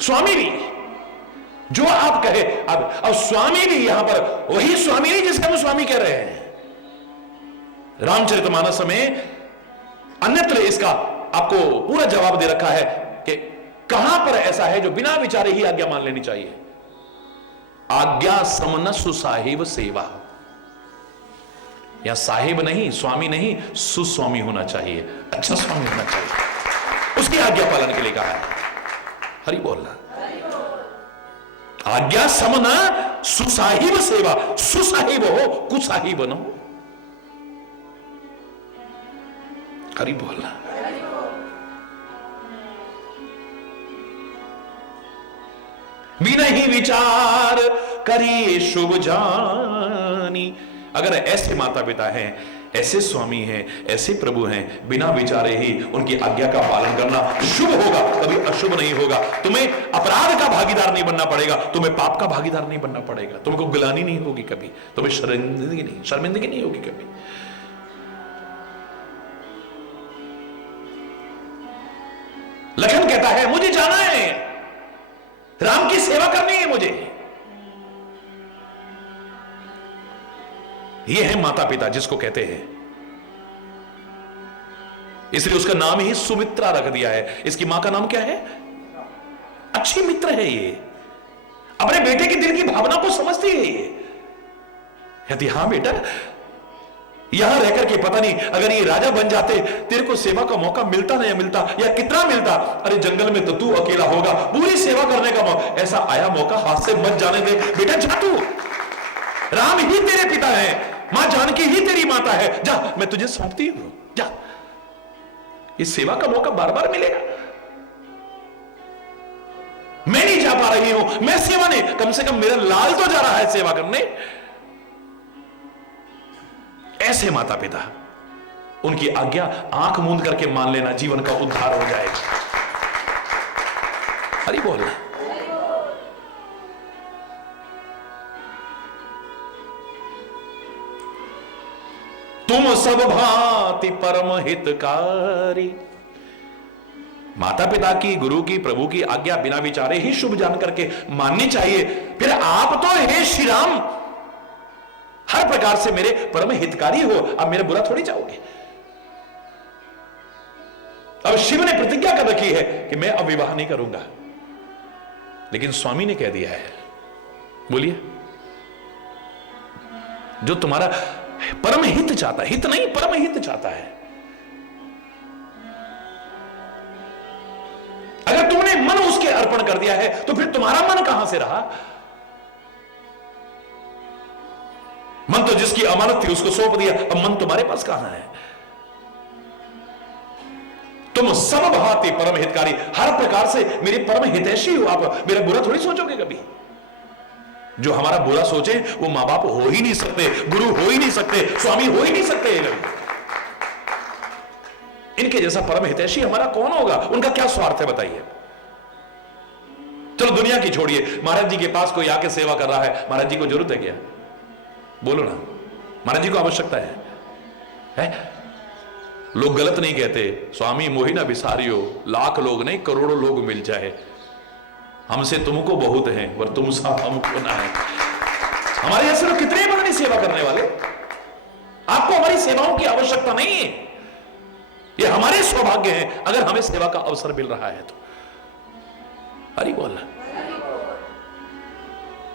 स्वामी भी जो आप कहे, अब स्वामी भी यहां पर वही स्वामी नहीं जिसका हम स्वामी कह रहे हैं। रामचरितमानस में अन्यत्र इसका आपको पूरा जवाब दे रखा है कि कहां पर ऐसा है जो बिना विचारे ही आज्ञा मान लेनी चाहिए। आज्ञा समन सुसाहिब सेवा, या साहिब नहीं, स्वामी नहीं, सुस्वामी होना चाहिए, अच्छा स्वामी होना चाहिए, उसकी आज्ञा पालन के लिए कहा है। हरि बोलना। आज्ञा समना सुसाहिब सेवा, सुसाहिब हो, कुसाहिब न हो। हरि बोलना। बिना ही विचार करिए शुभ जानी। अगर ऐसे माता पिता हैं, ऐसे स्वामी हैं, ऐसे प्रभु हैं, बिना विचारे ही उनकी आज्ञा का पालन करना शुभ होगा, कभी अशुभ नहीं होगा। तुम्हें अपराध का भागीदार नहीं बनना पड़ेगा, तुम्हें पाप का भागीदार नहीं बनना पड़ेगा, तुमको गिलानी नहीं होगी कभी, तुम्हें शर्मिंदगी नहीं होगी कभी। लखन कहता है मुझे जाना है, राम की सेवा करनी है मुझे। यह है माता पिता जिसको कहते हैं, इसलिए उसका नाम ही सुमित्रा रख दिया है। इसकी मां का नाम क्या है? अच्छी मित्र है ये, अपने बेटे के दिल की भावना को समझती है ये। कहती हाँ बेटा, यहां रहकर के पता नहीं अगर ये राजा बन जाते, तेरे को सेवा का मौका मिलता नहीं मिलता, या कितना मिलता। अरे जंगल में तो तू अकेला होगा, पूरी सेवा करने का मौका, ऐसा आया मौका हाथ से मत जाने दे बेटा, जा तू। राम ही तेरे पिता है, मां जानकी ही तेरी माता है, जा मैं तुझे सौंपती हूं, जा। इस सेवा का मौका बार बार मिलेगा। मैं नहीं जा पा रही हूं, मैं सेवा नहीं, कम से कम मेरा लाल तो जा रहा है सेवा करने। ऐसे माता पिता, उनकी आज्ञा आंख मूंद करके मान लेना, जीवन का उद्धार हो जाएगा। हरि बोल। तुम सब भांति परम हितकारी। माता पिता की, गुरु की, प्रभु की आज्ञा बिना विचारे ही शुभ जान करके माननी चाहिए। फिर आप तो हे श्री राम हर प्रकार से मेरे परम हितकारी हो, अब मेरा बुरा थोड़ी चाहोगे। अब शिव ने प्रतिज्ञा कर रखी है कि मैं अब विवाह नहीं करूंगा, लेकिन स्वामी ने कह दिया है, बोलिए, जो तुम्हारा परम हित चाहता है, हित नहीं परम हित चाहता है, अगर तुमने मन उसके अर्पण कर दिया है तो फिर तुम्हारा मन कहां से रहा? मन तो जिसकी अमानत थी उसको सौंप दिया, अब मन तुम्हारे पास कहां है? तुम सब भांति परम हितकारी, हर प्रकार से मेरे परम हितैषी हो आप, मेरा बुरा थोड़ी सोचोगे कभी। जो हमारा बुरा सोचे वो मां बाप हो ही नहीं सकते, गुरु हो ही नहीं सकते, स्वामी हो ही नहीं सकते। इनके जैसा परम हितैषी हमारा कौन होगा? उनका क्या स्वार्थ है बताइए। चलो दुनिया की छोड़िए, महाराज जी के पास कोई आके सेवा कर रहा है, महाराज जी को जरूरत है क्या? बोलो ना, महाराज जी को आवश्यकता है? लोग गलत नहीं कहते, स्वामी मोहि ना बिसारियो, लाख लोग नहीं करोड़ों लोग मिल जाए, हमसे तुमको बहुत है पर तुम सा हमको ना है। हमारे ऐसे लोग कितने बड़े सेवा करने वाले। आपको हमारी सेवाओं की आवश्यकता नहीं है, ये हमारे सौभाग्य हैं अगर हमें सेवा का अवसर मिल रहा है तो। हरि बोल।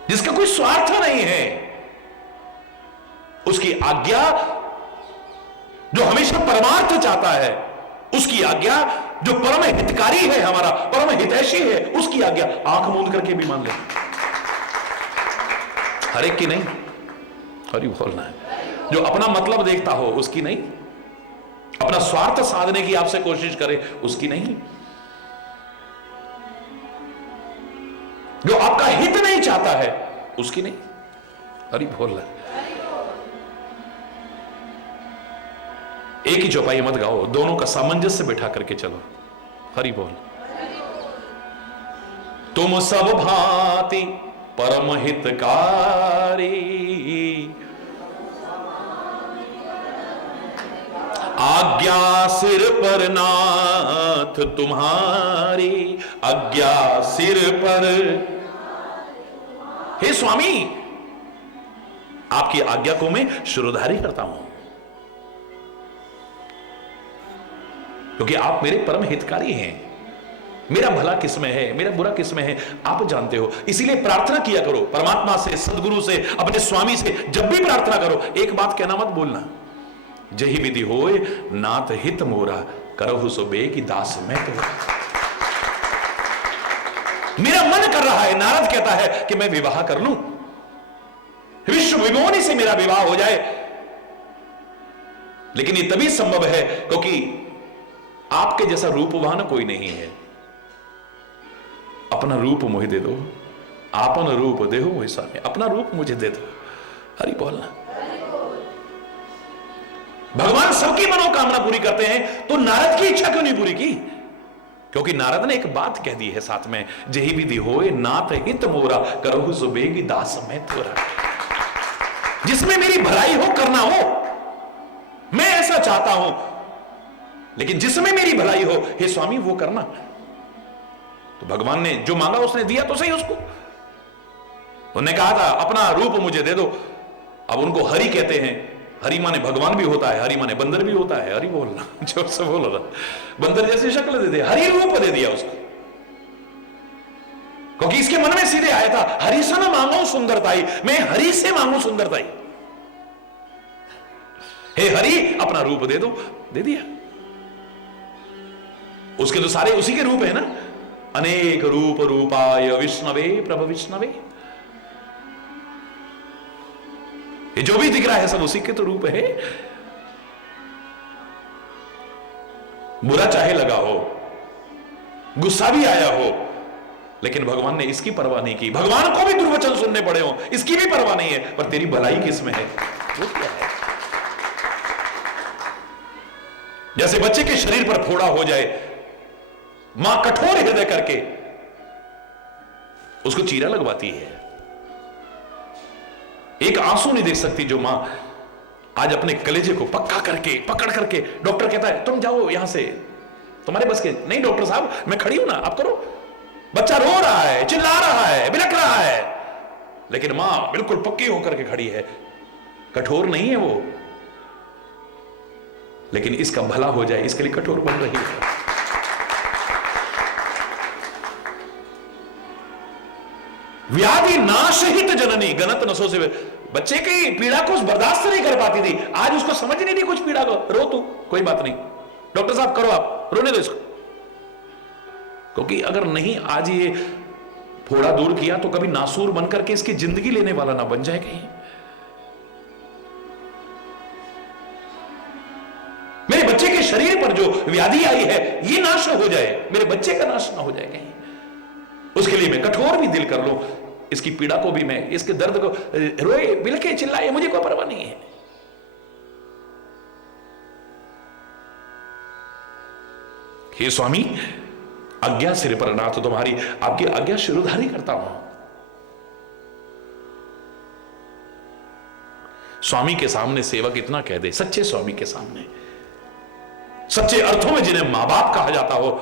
जिसका कोई स्वार्थ नहीं है, उसकी आज्ञा जो हमेशा परमार्थ चाहता है, उसकी आज्ञा जो परम हितकारी है, हमारा परम हितैषी है, उसकी आज्ञा आंख मूंद करके भी मान ले। हर एक की नहीं, हरि बोलना है। जो अपना मतलब देखता हो उसकी नहीं, अपना स्वार्थ साधने की आपसे कोशिश करे उसकी नहीं, जो आपका हित नहीं चाहता है उसकी नहीं। हरि बोलना है। एक ही चौपाई मत गाओ, दोनों का सामंजस्य बिठा करके चलो। हरि बोल। तुम सब भांति परम हितकारी, आज्ञा सिर पर नाथ तुम्हारी, आज्ञा सिर पर। हे स्वामी, आपकी आज्ञा को मैं शिरोधारी करता हूं, क्योंकि आप मेरे परम हितकारी हैं। मेरा भला किसमें है, मेरा बुरा किसमें है, आप जानते हो। इसीलिए प्रार्थना किया करो परमात्मा से, सदगुरु से, अपने स्वामी से। जब भी प्रार्थना करो एक बात कहना मत भूलना, जही विधि होए नाथ हित मोरा, करहु सो बे की दास मैं तो। मेरा मन कर रहा है, नारद कहता है कि मैं विवाह कर लूं, विश्व विमोहनी से मेरा विवाह हो जाए, लेकिन ये तभी संभव है क्योंकि आपके जैसा रूपवान कोई नहीं है। अपना रूप मुझे दे दो, आपन रूप दे हो स्वामी, अपना रूप मुझे दे दो। हरि बोलना। भगवान सबकी मनोकामना पूरी करते हैं, तो नारद की इच्छा क्यों नहीं पूरी की? क्योंकि नारद ने एक बात कह दी है साथ में, जही विधि होए नाथ हित मोरा, करहु सो बेगी दास मैं तोरा। जिसमें मेरी भलाई हो करना हो, मैं ऐसा चाहता हूं, लेकिन जिसमें मेरी भलाई हो हे स्वामी वो करना। तो भगवान ने जो मांगा उसने दिया तो सही उसको। उन्होंने कहा था अपना रूप मुझे दे दो। अब उनको हरि कहते हैं। हरि माने भगवान भी होता है, हरि माने बंदर भी होता है। हरि बोलना, जोर से बोल रहा। बंदर जैसी शक्ल दे दी, हरि रूप दे दिया उसको, क्योंकि इसके मन में सीधे आया था हरि से ना मांगो सुंदरताई, मैं हरि से मांगू सुंदरताई। हे हरि अपना रूप दे दो, दे दिया। उसके तो सारे उसी के रूप है ना, अनेक रूप रूपाय विष्णवे प्रभ विष्णवे। ये जो भी दिख रहा है सब उसी के तो रूप है। बुरा चाहे लगा हो, गुस्सा भी आया हो, लेकिन भगवान ने इसकी परवाह नहीं की। भगवान को भी दुर्वचन सुनने पड़े हो, इसकी भी परवाह नहीं है, पर तेरी भलाई किसमें है, वो क्या है। जैसे बच्चे के शरीर पर फोड़ा हो जाए, मां कठोर हृदय करके उसको चीरा लगवाती है। एक आंसू नहीं देख सकती जो मां आज अपने कलेजे को पक्का करके पकड़ करके, डॉक्टर कहता है तुम जाओ यहां से, तुम्हारे बस के नहीं डॉक्टर साहब, मैं खड़ी हूं ना, आप करो। बच्चा रो रहा है, चिल्ला रहा है, बिलख रहा है, लेकिन मां बिल्कुल पक्की होकर के खड़ी है। कठोर नहीं है वो, लेकिन इसका भला हो जाए इसके लिए कठोर बन रही है। व्याधि नाशहित जननी गणत नसों से, बच्चे की पीड़ा को बर्दाश्त नहीं कर पाती थी, आज उसको समझ नहीं थी कुछ पीड़ा को। रो तू, कोई बात नहीं, डॉक्टर साहब करो, आप रोने दो इसको। क्योंकि अगर नहीं आज ये फोड़ा दूर किया तो कभी नासूर बनकर के इसकी जिंदगी लेने वाला ना बन जाए कहीं। मेरे बच्चे के शरीर पर जो व्याधि आई है ये नाश हो जाए, मेरे बच्चे का नाश ना हो जाए कहीं, उसके लिए मैं कठोर भी दिल कर लूं, इसकी पीड़ा को भी मैं, इसके दर्द को रोए बिलखे चिल्लाए, मुझे कोई परवाह नहीं है। हे स्वामी आज्ञा सिर पर नाथ तुम्हारी, आपकी आज्ञा शिरोधारी करता हूं। स्वामी के सामने सेवक इतना कह दे, सच्चे स्वामी के सामने, सच्चे अर्थों में जिन्हें मां बाप कहा जाता हो,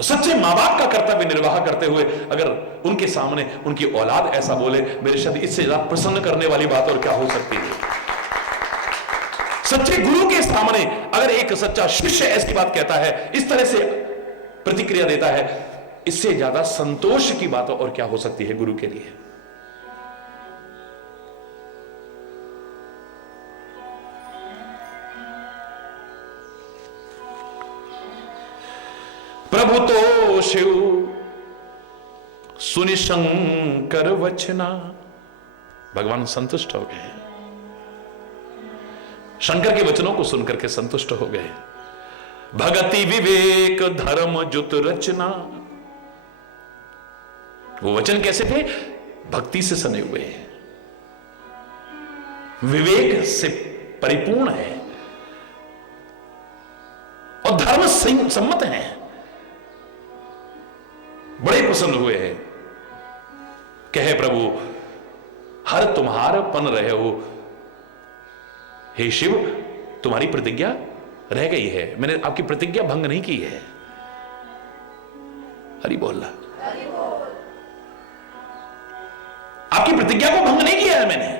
सच्चे मां बाप का कर्तव्य निर्वाह करते हुए अगर उनके सामने उनकी औलाद ऐसा बोले, मेरे शब्द इससे ज्यादा प्रसन्न करने वाली बात और क्या हो सकती है। सच्चे गुरु के सामने अगर एक सच्चा शिष्य ऐसी बात कहता है, इस तरह से प्रतिक्रिया देता है, इससे ज्यादा संतोष की बात और क्या हो सकती है गुरु के लिए। प्रभु तो शिव सुनि शंकर वचना। भगवान संतुष्ट हो गए, शंकर के वचनों को सुनकर के संतुष्ट हो गए। भगति विवेक धर्म जुत रचना। वो वचन कैसे थे? भक्ति से सने हुए हैं, विवेक से परिपूर्ण है और धर्म सम्मत हैं। बड़े प्रसन्न हुए हैं। कहे प्रभु हर तुम्हारा पन रहे हो, हे शिव तुम्हारी प्रतिज्ञा रह गई है, मैंने आपकी प्रतिज्ञा भंग नहीं की है। हरि बोल। आपकी प्रतिज्ञा को भंग नहीं किया है मैंने।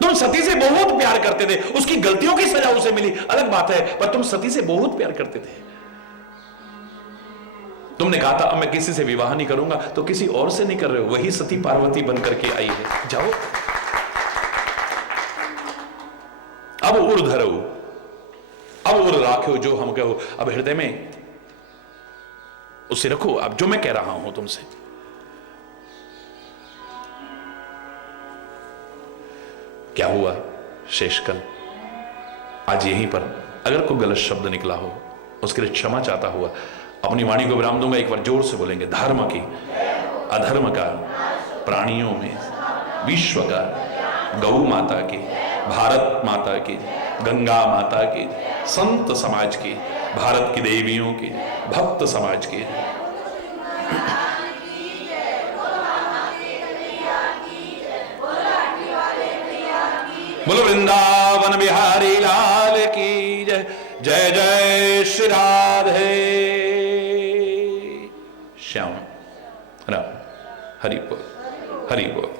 तुम सती से बहुत प्यार करते थे, उसकी गलतियों की सजा उसे मिली अलग बात है, पर तुम सती से बहुत प्यार करते थे। तुमने कहा था अब मैं किसी से विवाह नहीं करूंगा, तो किसी और से नहीं कर रहे हो, वही सती पार्वती बन करके आई है। जाओ अब उड़ धरो, अब उड़ राखो जो हम कहो, अब हृदय में उसे रखो। अब जो मैं कह रहा हूं तुमसे, क्या हुआ शेषकल, आज यहीं पर अगर कोई गलत शब्द निकला हो उसके लिए क्षमा चाहता हुआ अपनी वाणी को विराम दूंगा। एक बार जोर से बोलेंगे, धर्म की अधर्म का प्राणियों में, विश्व का, गौ माता की, भारत माता की, गंगा माता की, संत समाज की, भारत की देवियों की, भक्त समाज की। बोलो वृंदावन बिहारी लाल की जय। जय जय श्री राधे श्याम राम। हरि बोल, हरि बोल।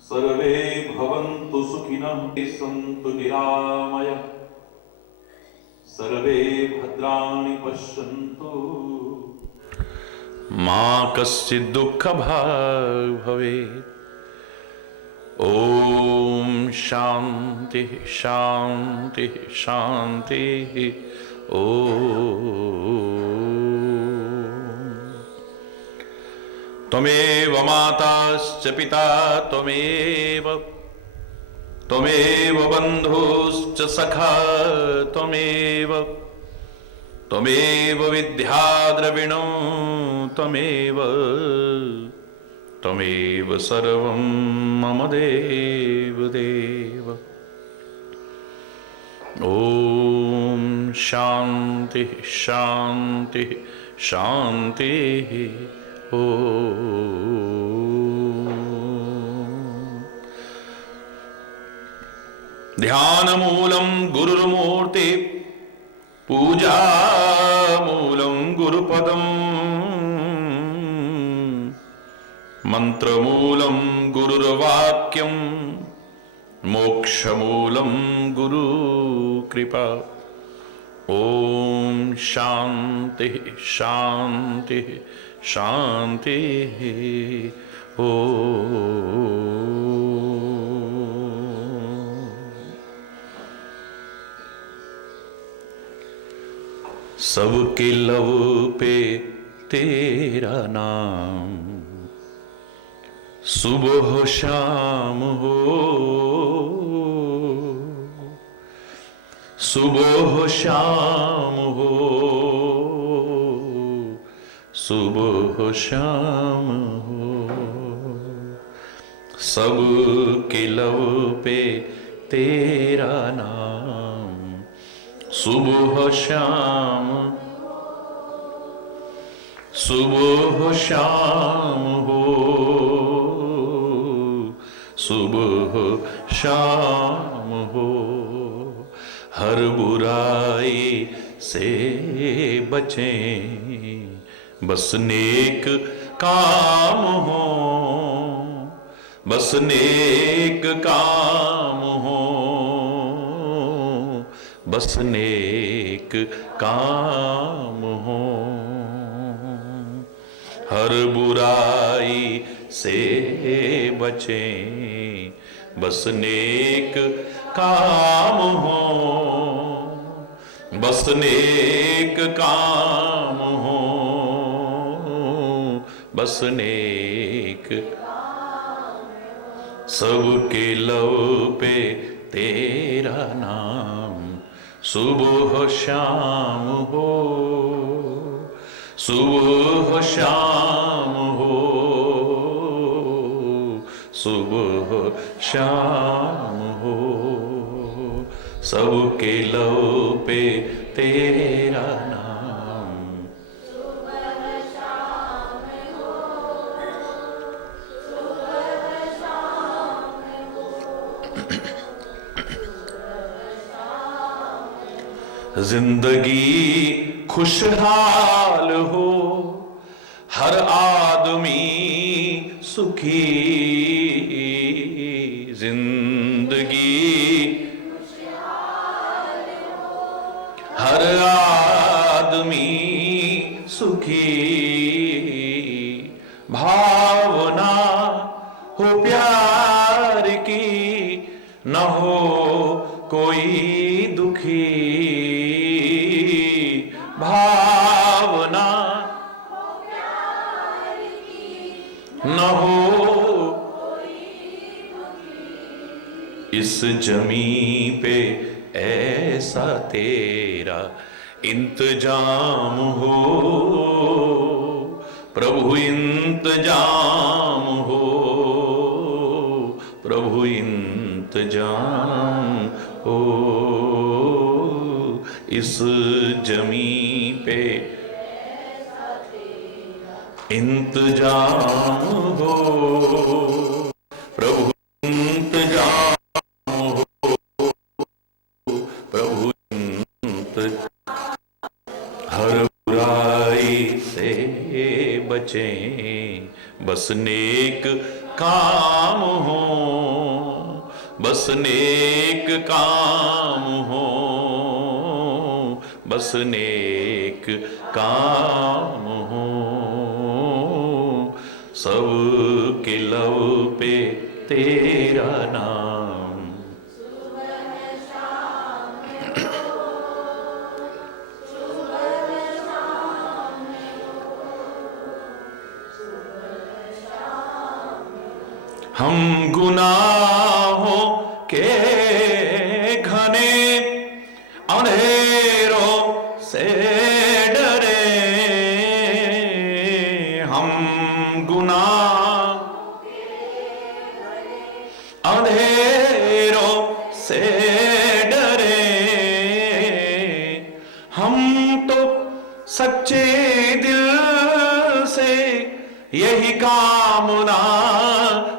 सर्वे भवन्तु सुखिनः सन्तु निरामयः, सर्वे भद्राणि पश्यन्तु मा कश्चित् दुःखभाग् भवेत्। ओम शांति शांति शांति। ओम त्वमेव माताश्च पिता त्वमेव, त्वमेव बन्धुश्च सखा त्वमेव, त्वमेव विद्या द्रविणो त्वमेव, त्वमेव सर्वं मम देव देव। ओम शांति शांति शांति। ध्यानमूलं गुरुर्मूर्ति, पूजामूलं गुरुपदम्, मंत्रमूलं गुरुर्वाक्यं, मोक्षमूलं गुरुकृपा। ओम शांति शांति शांति। सबके लव पे तेरा नाम, सुबह हो शाम हो, सुबह हो शाम हो, सुबह हो शाम हो। सबके लब पे तेरा नाम, सुबह शाम, सुबह शाम हो, सुबह शाम हो। हर बुराई से बचें, बस नेक काम हो, बस नेक काम हो, बस नेक काम हो। हर बुराई से बचें, बस नेक काम हो, बस नेक काम हो, बस नेक। सबके लब पे तेरा नाम, सुबह शाम हो, सुबह शाम हो, सुबह शाम हो। सबके लब पे तेरा नाम, जिंदगी खुशहाल हो, हर आदमी सुखी। जिंदगी हर आदमी सुखी। भावना हो प्यार की, न हो कोई दुखी। भावना न हो इस जमी पे ऐसा तेरा इंतजाम हो, प्रभु इंतजाम हो, प्रभु इंतजाम हो। इस जमी पे इंतजाम हो, प्रभु इंतजाम हो, प्रभु हर बुराई से बचें, बस नेक काम हो, बस नेक काम हो, बस नेक काम हो। सबके लब पे तेरा नाम, हम गुनाहों के घने अंधेरों से डरे। हम गुनाह अंधेरों से डरे। हम तो सच्चे दिल से यही कामना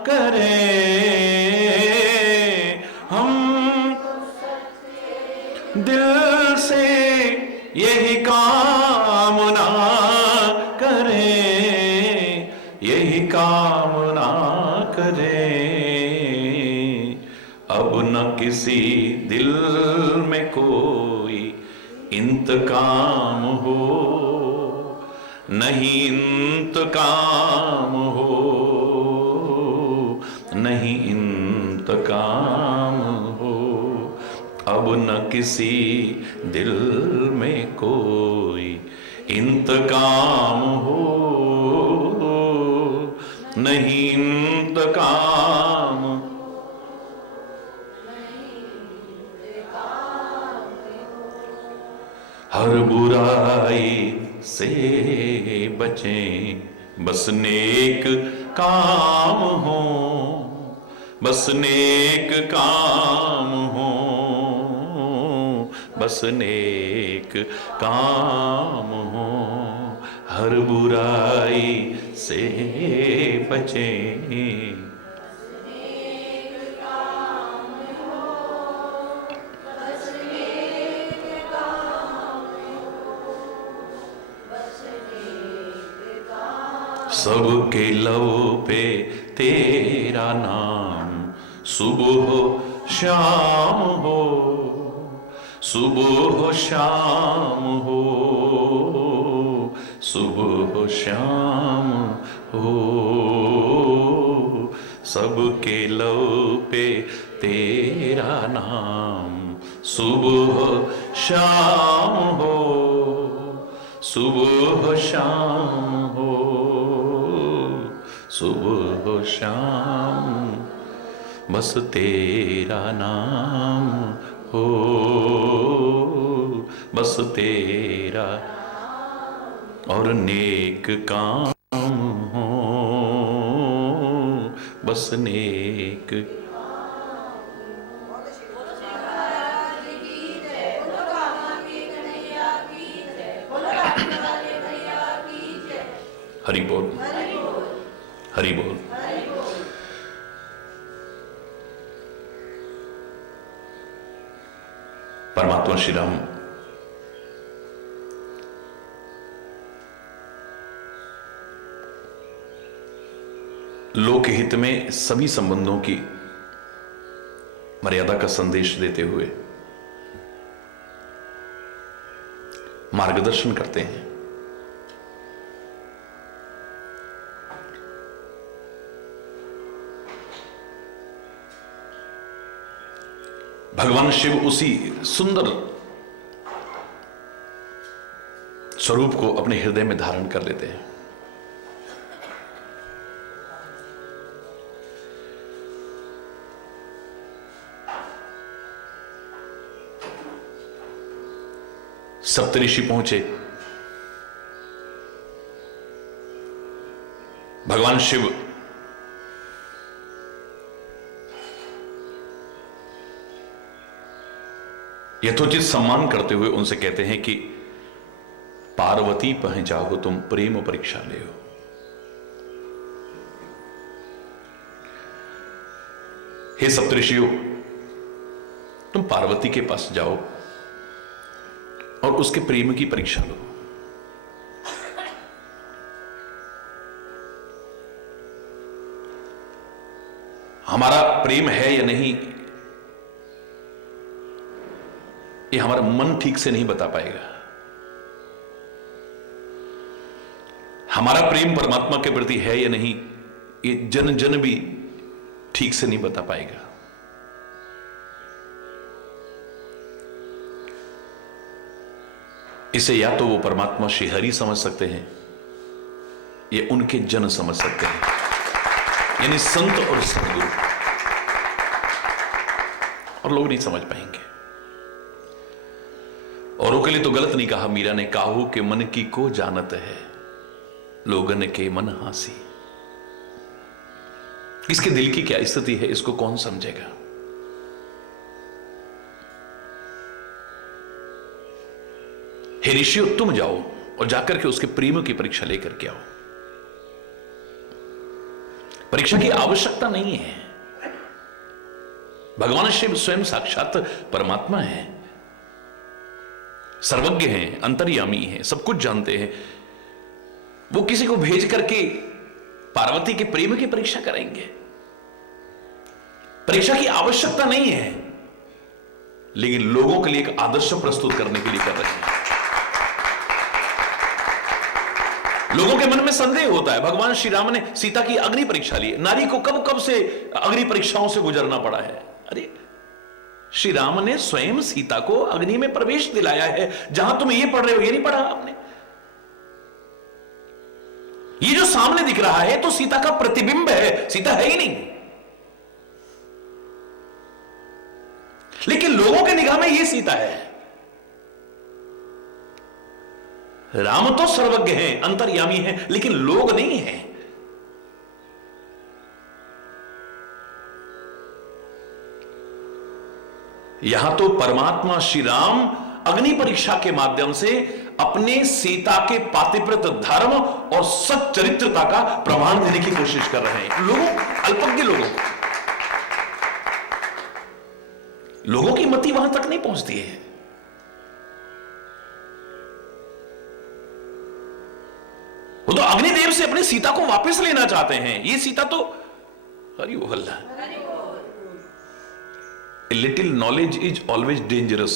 करें। हम दिल से यही कामना करें, यही कामना करें। अब न किसी दिल में कोई इंतकाम हो, नहीं इंतकाम हो, नहीं इंतकाम हो। अब न किसी दिल में कोई इंतकाम हो, नहीं इंतकाम। हर बुराई से बचें, बस नेक काम हो, बस नेक काम हो, बस नेक काम हो। हर बुराई से बचें, सबके लव पे तेरा नाम, सुबह शाम हो, सुबह शाम हो, सुबह शाम हो, सबके लव पे तेरा नाम, सुबह शाम हो, सुबह शाम हो, सुबह शाम, बस तेरा नाम हो, बस तेरा, और नेक काम हो, बस नेक, हरि बोल, हरि बोल। परमात्मा श्री राम लोकहित में सभी संबंधों की मर्यादा का संदेश देते हुए मार्गदर्शन करते हैं। भगवान शिव उसी सुंदर स्वरूप को अपने हृदय में धारण कर लेते हैं। सप्तऋषि पहुंचे, भगवान शिव यथोचित सम्मान करते हुए उनसे कहते हैं कि पार्वती पह जाओ तुम प्रेम परीक्षा ले हो। हे सप्तऋषियों, तुम पार्वती के पास जाओ और उसके प्रेम की परीक्षा लो। हमारा प्रेम है या नहीं, ये हमारा मन ठीक से नहीं बता पाएगा। हमारा प्रेम परमात्मा के प्रति है या नहीं, ये जन जन भी ठीक से नहीं बता पाएगा। इसे या तो वो परमात्मा श्री हरि समझ सकते हैं, ये उनके जन समझ सकते हैं, यानी संत और सदगुरु, और लोग नहीं समझ पाएंगे। औरों के लिए तो गलत नहीं कहा मीरा ने, काहू के मन की को जानत है लोगन के मन हासी। इसके दिल की क्या स्थिति है, इसको कौन समझेगा। हे ऋषियों, तुम जाओ और जाकर के उसके प्रेम की परीक्षा लेकर के आओ। परीक्षा की आवश्यकता नहीं है। भगवान शिव स्वयं साक्षात परमात्मा है, सर्वज्ञ हैं, अंतर्यामी हैं, सब कुछ जानते हैं। वो किसी को भेज करके पार्वती के प्रेम की परीक्षा करेंगे। परीक्षा की आवश्यकता नहीं है, लेकिन लोगों के लिए एक आदर्श प्रस्तुत करने के लिए कर रहे हैं। लोगों के मन में संदेह होता है, भगवान श्री राम ने सीता की अग्नि परीक्षा ली, नारी को कब कब से अग्नि परीक्षाओं से गुजरना पड़ा है। अरे श्री राम ने स्वयं सीता को अग्नि में प्रवेश दिलाया है। जहां तुम ये पढ़ रहे हो, ये नहीं पढ़ा आपने। ये जो सामने दिख रहा है तो सीता का प्रतिबिंब है, सीता है ही नहीं। लेकिन लोगों के निगाह में ये सीता है। राम तो सर्वज्ञ हैं, अंतर्यामी हैं, लेकिन लोग नहीं हैं। यहां तो परमात्मा श्री राम अग्नि परीक्षा के माध्यम से अपने सीता के पातिव्रत धर्म और सच्चरित्रता का प्रमाण देने की कोशिश कर रहे हैं। अल्पज्ञ लोगों की मति वहां तक नहीं पहुंचती है। वो तो अग्निदेव से अपनी सीता को वापस लेना चाहते हैं। ये सीता तो हरि बोल, little knowledge is always dangerous.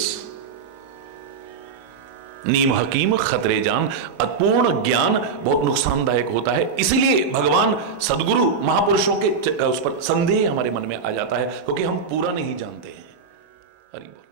नीम हकीम खतरे जान, अपूर्ण ज्ञान बहुत नुकसानदायक होता है। इसीलिए भगवान सदगुरु महापुरुषों के उस पर संदेह हमारे मन में आ जाता है, क्योंकि हम पूरा नहीं जानते हैं। हरि बोल।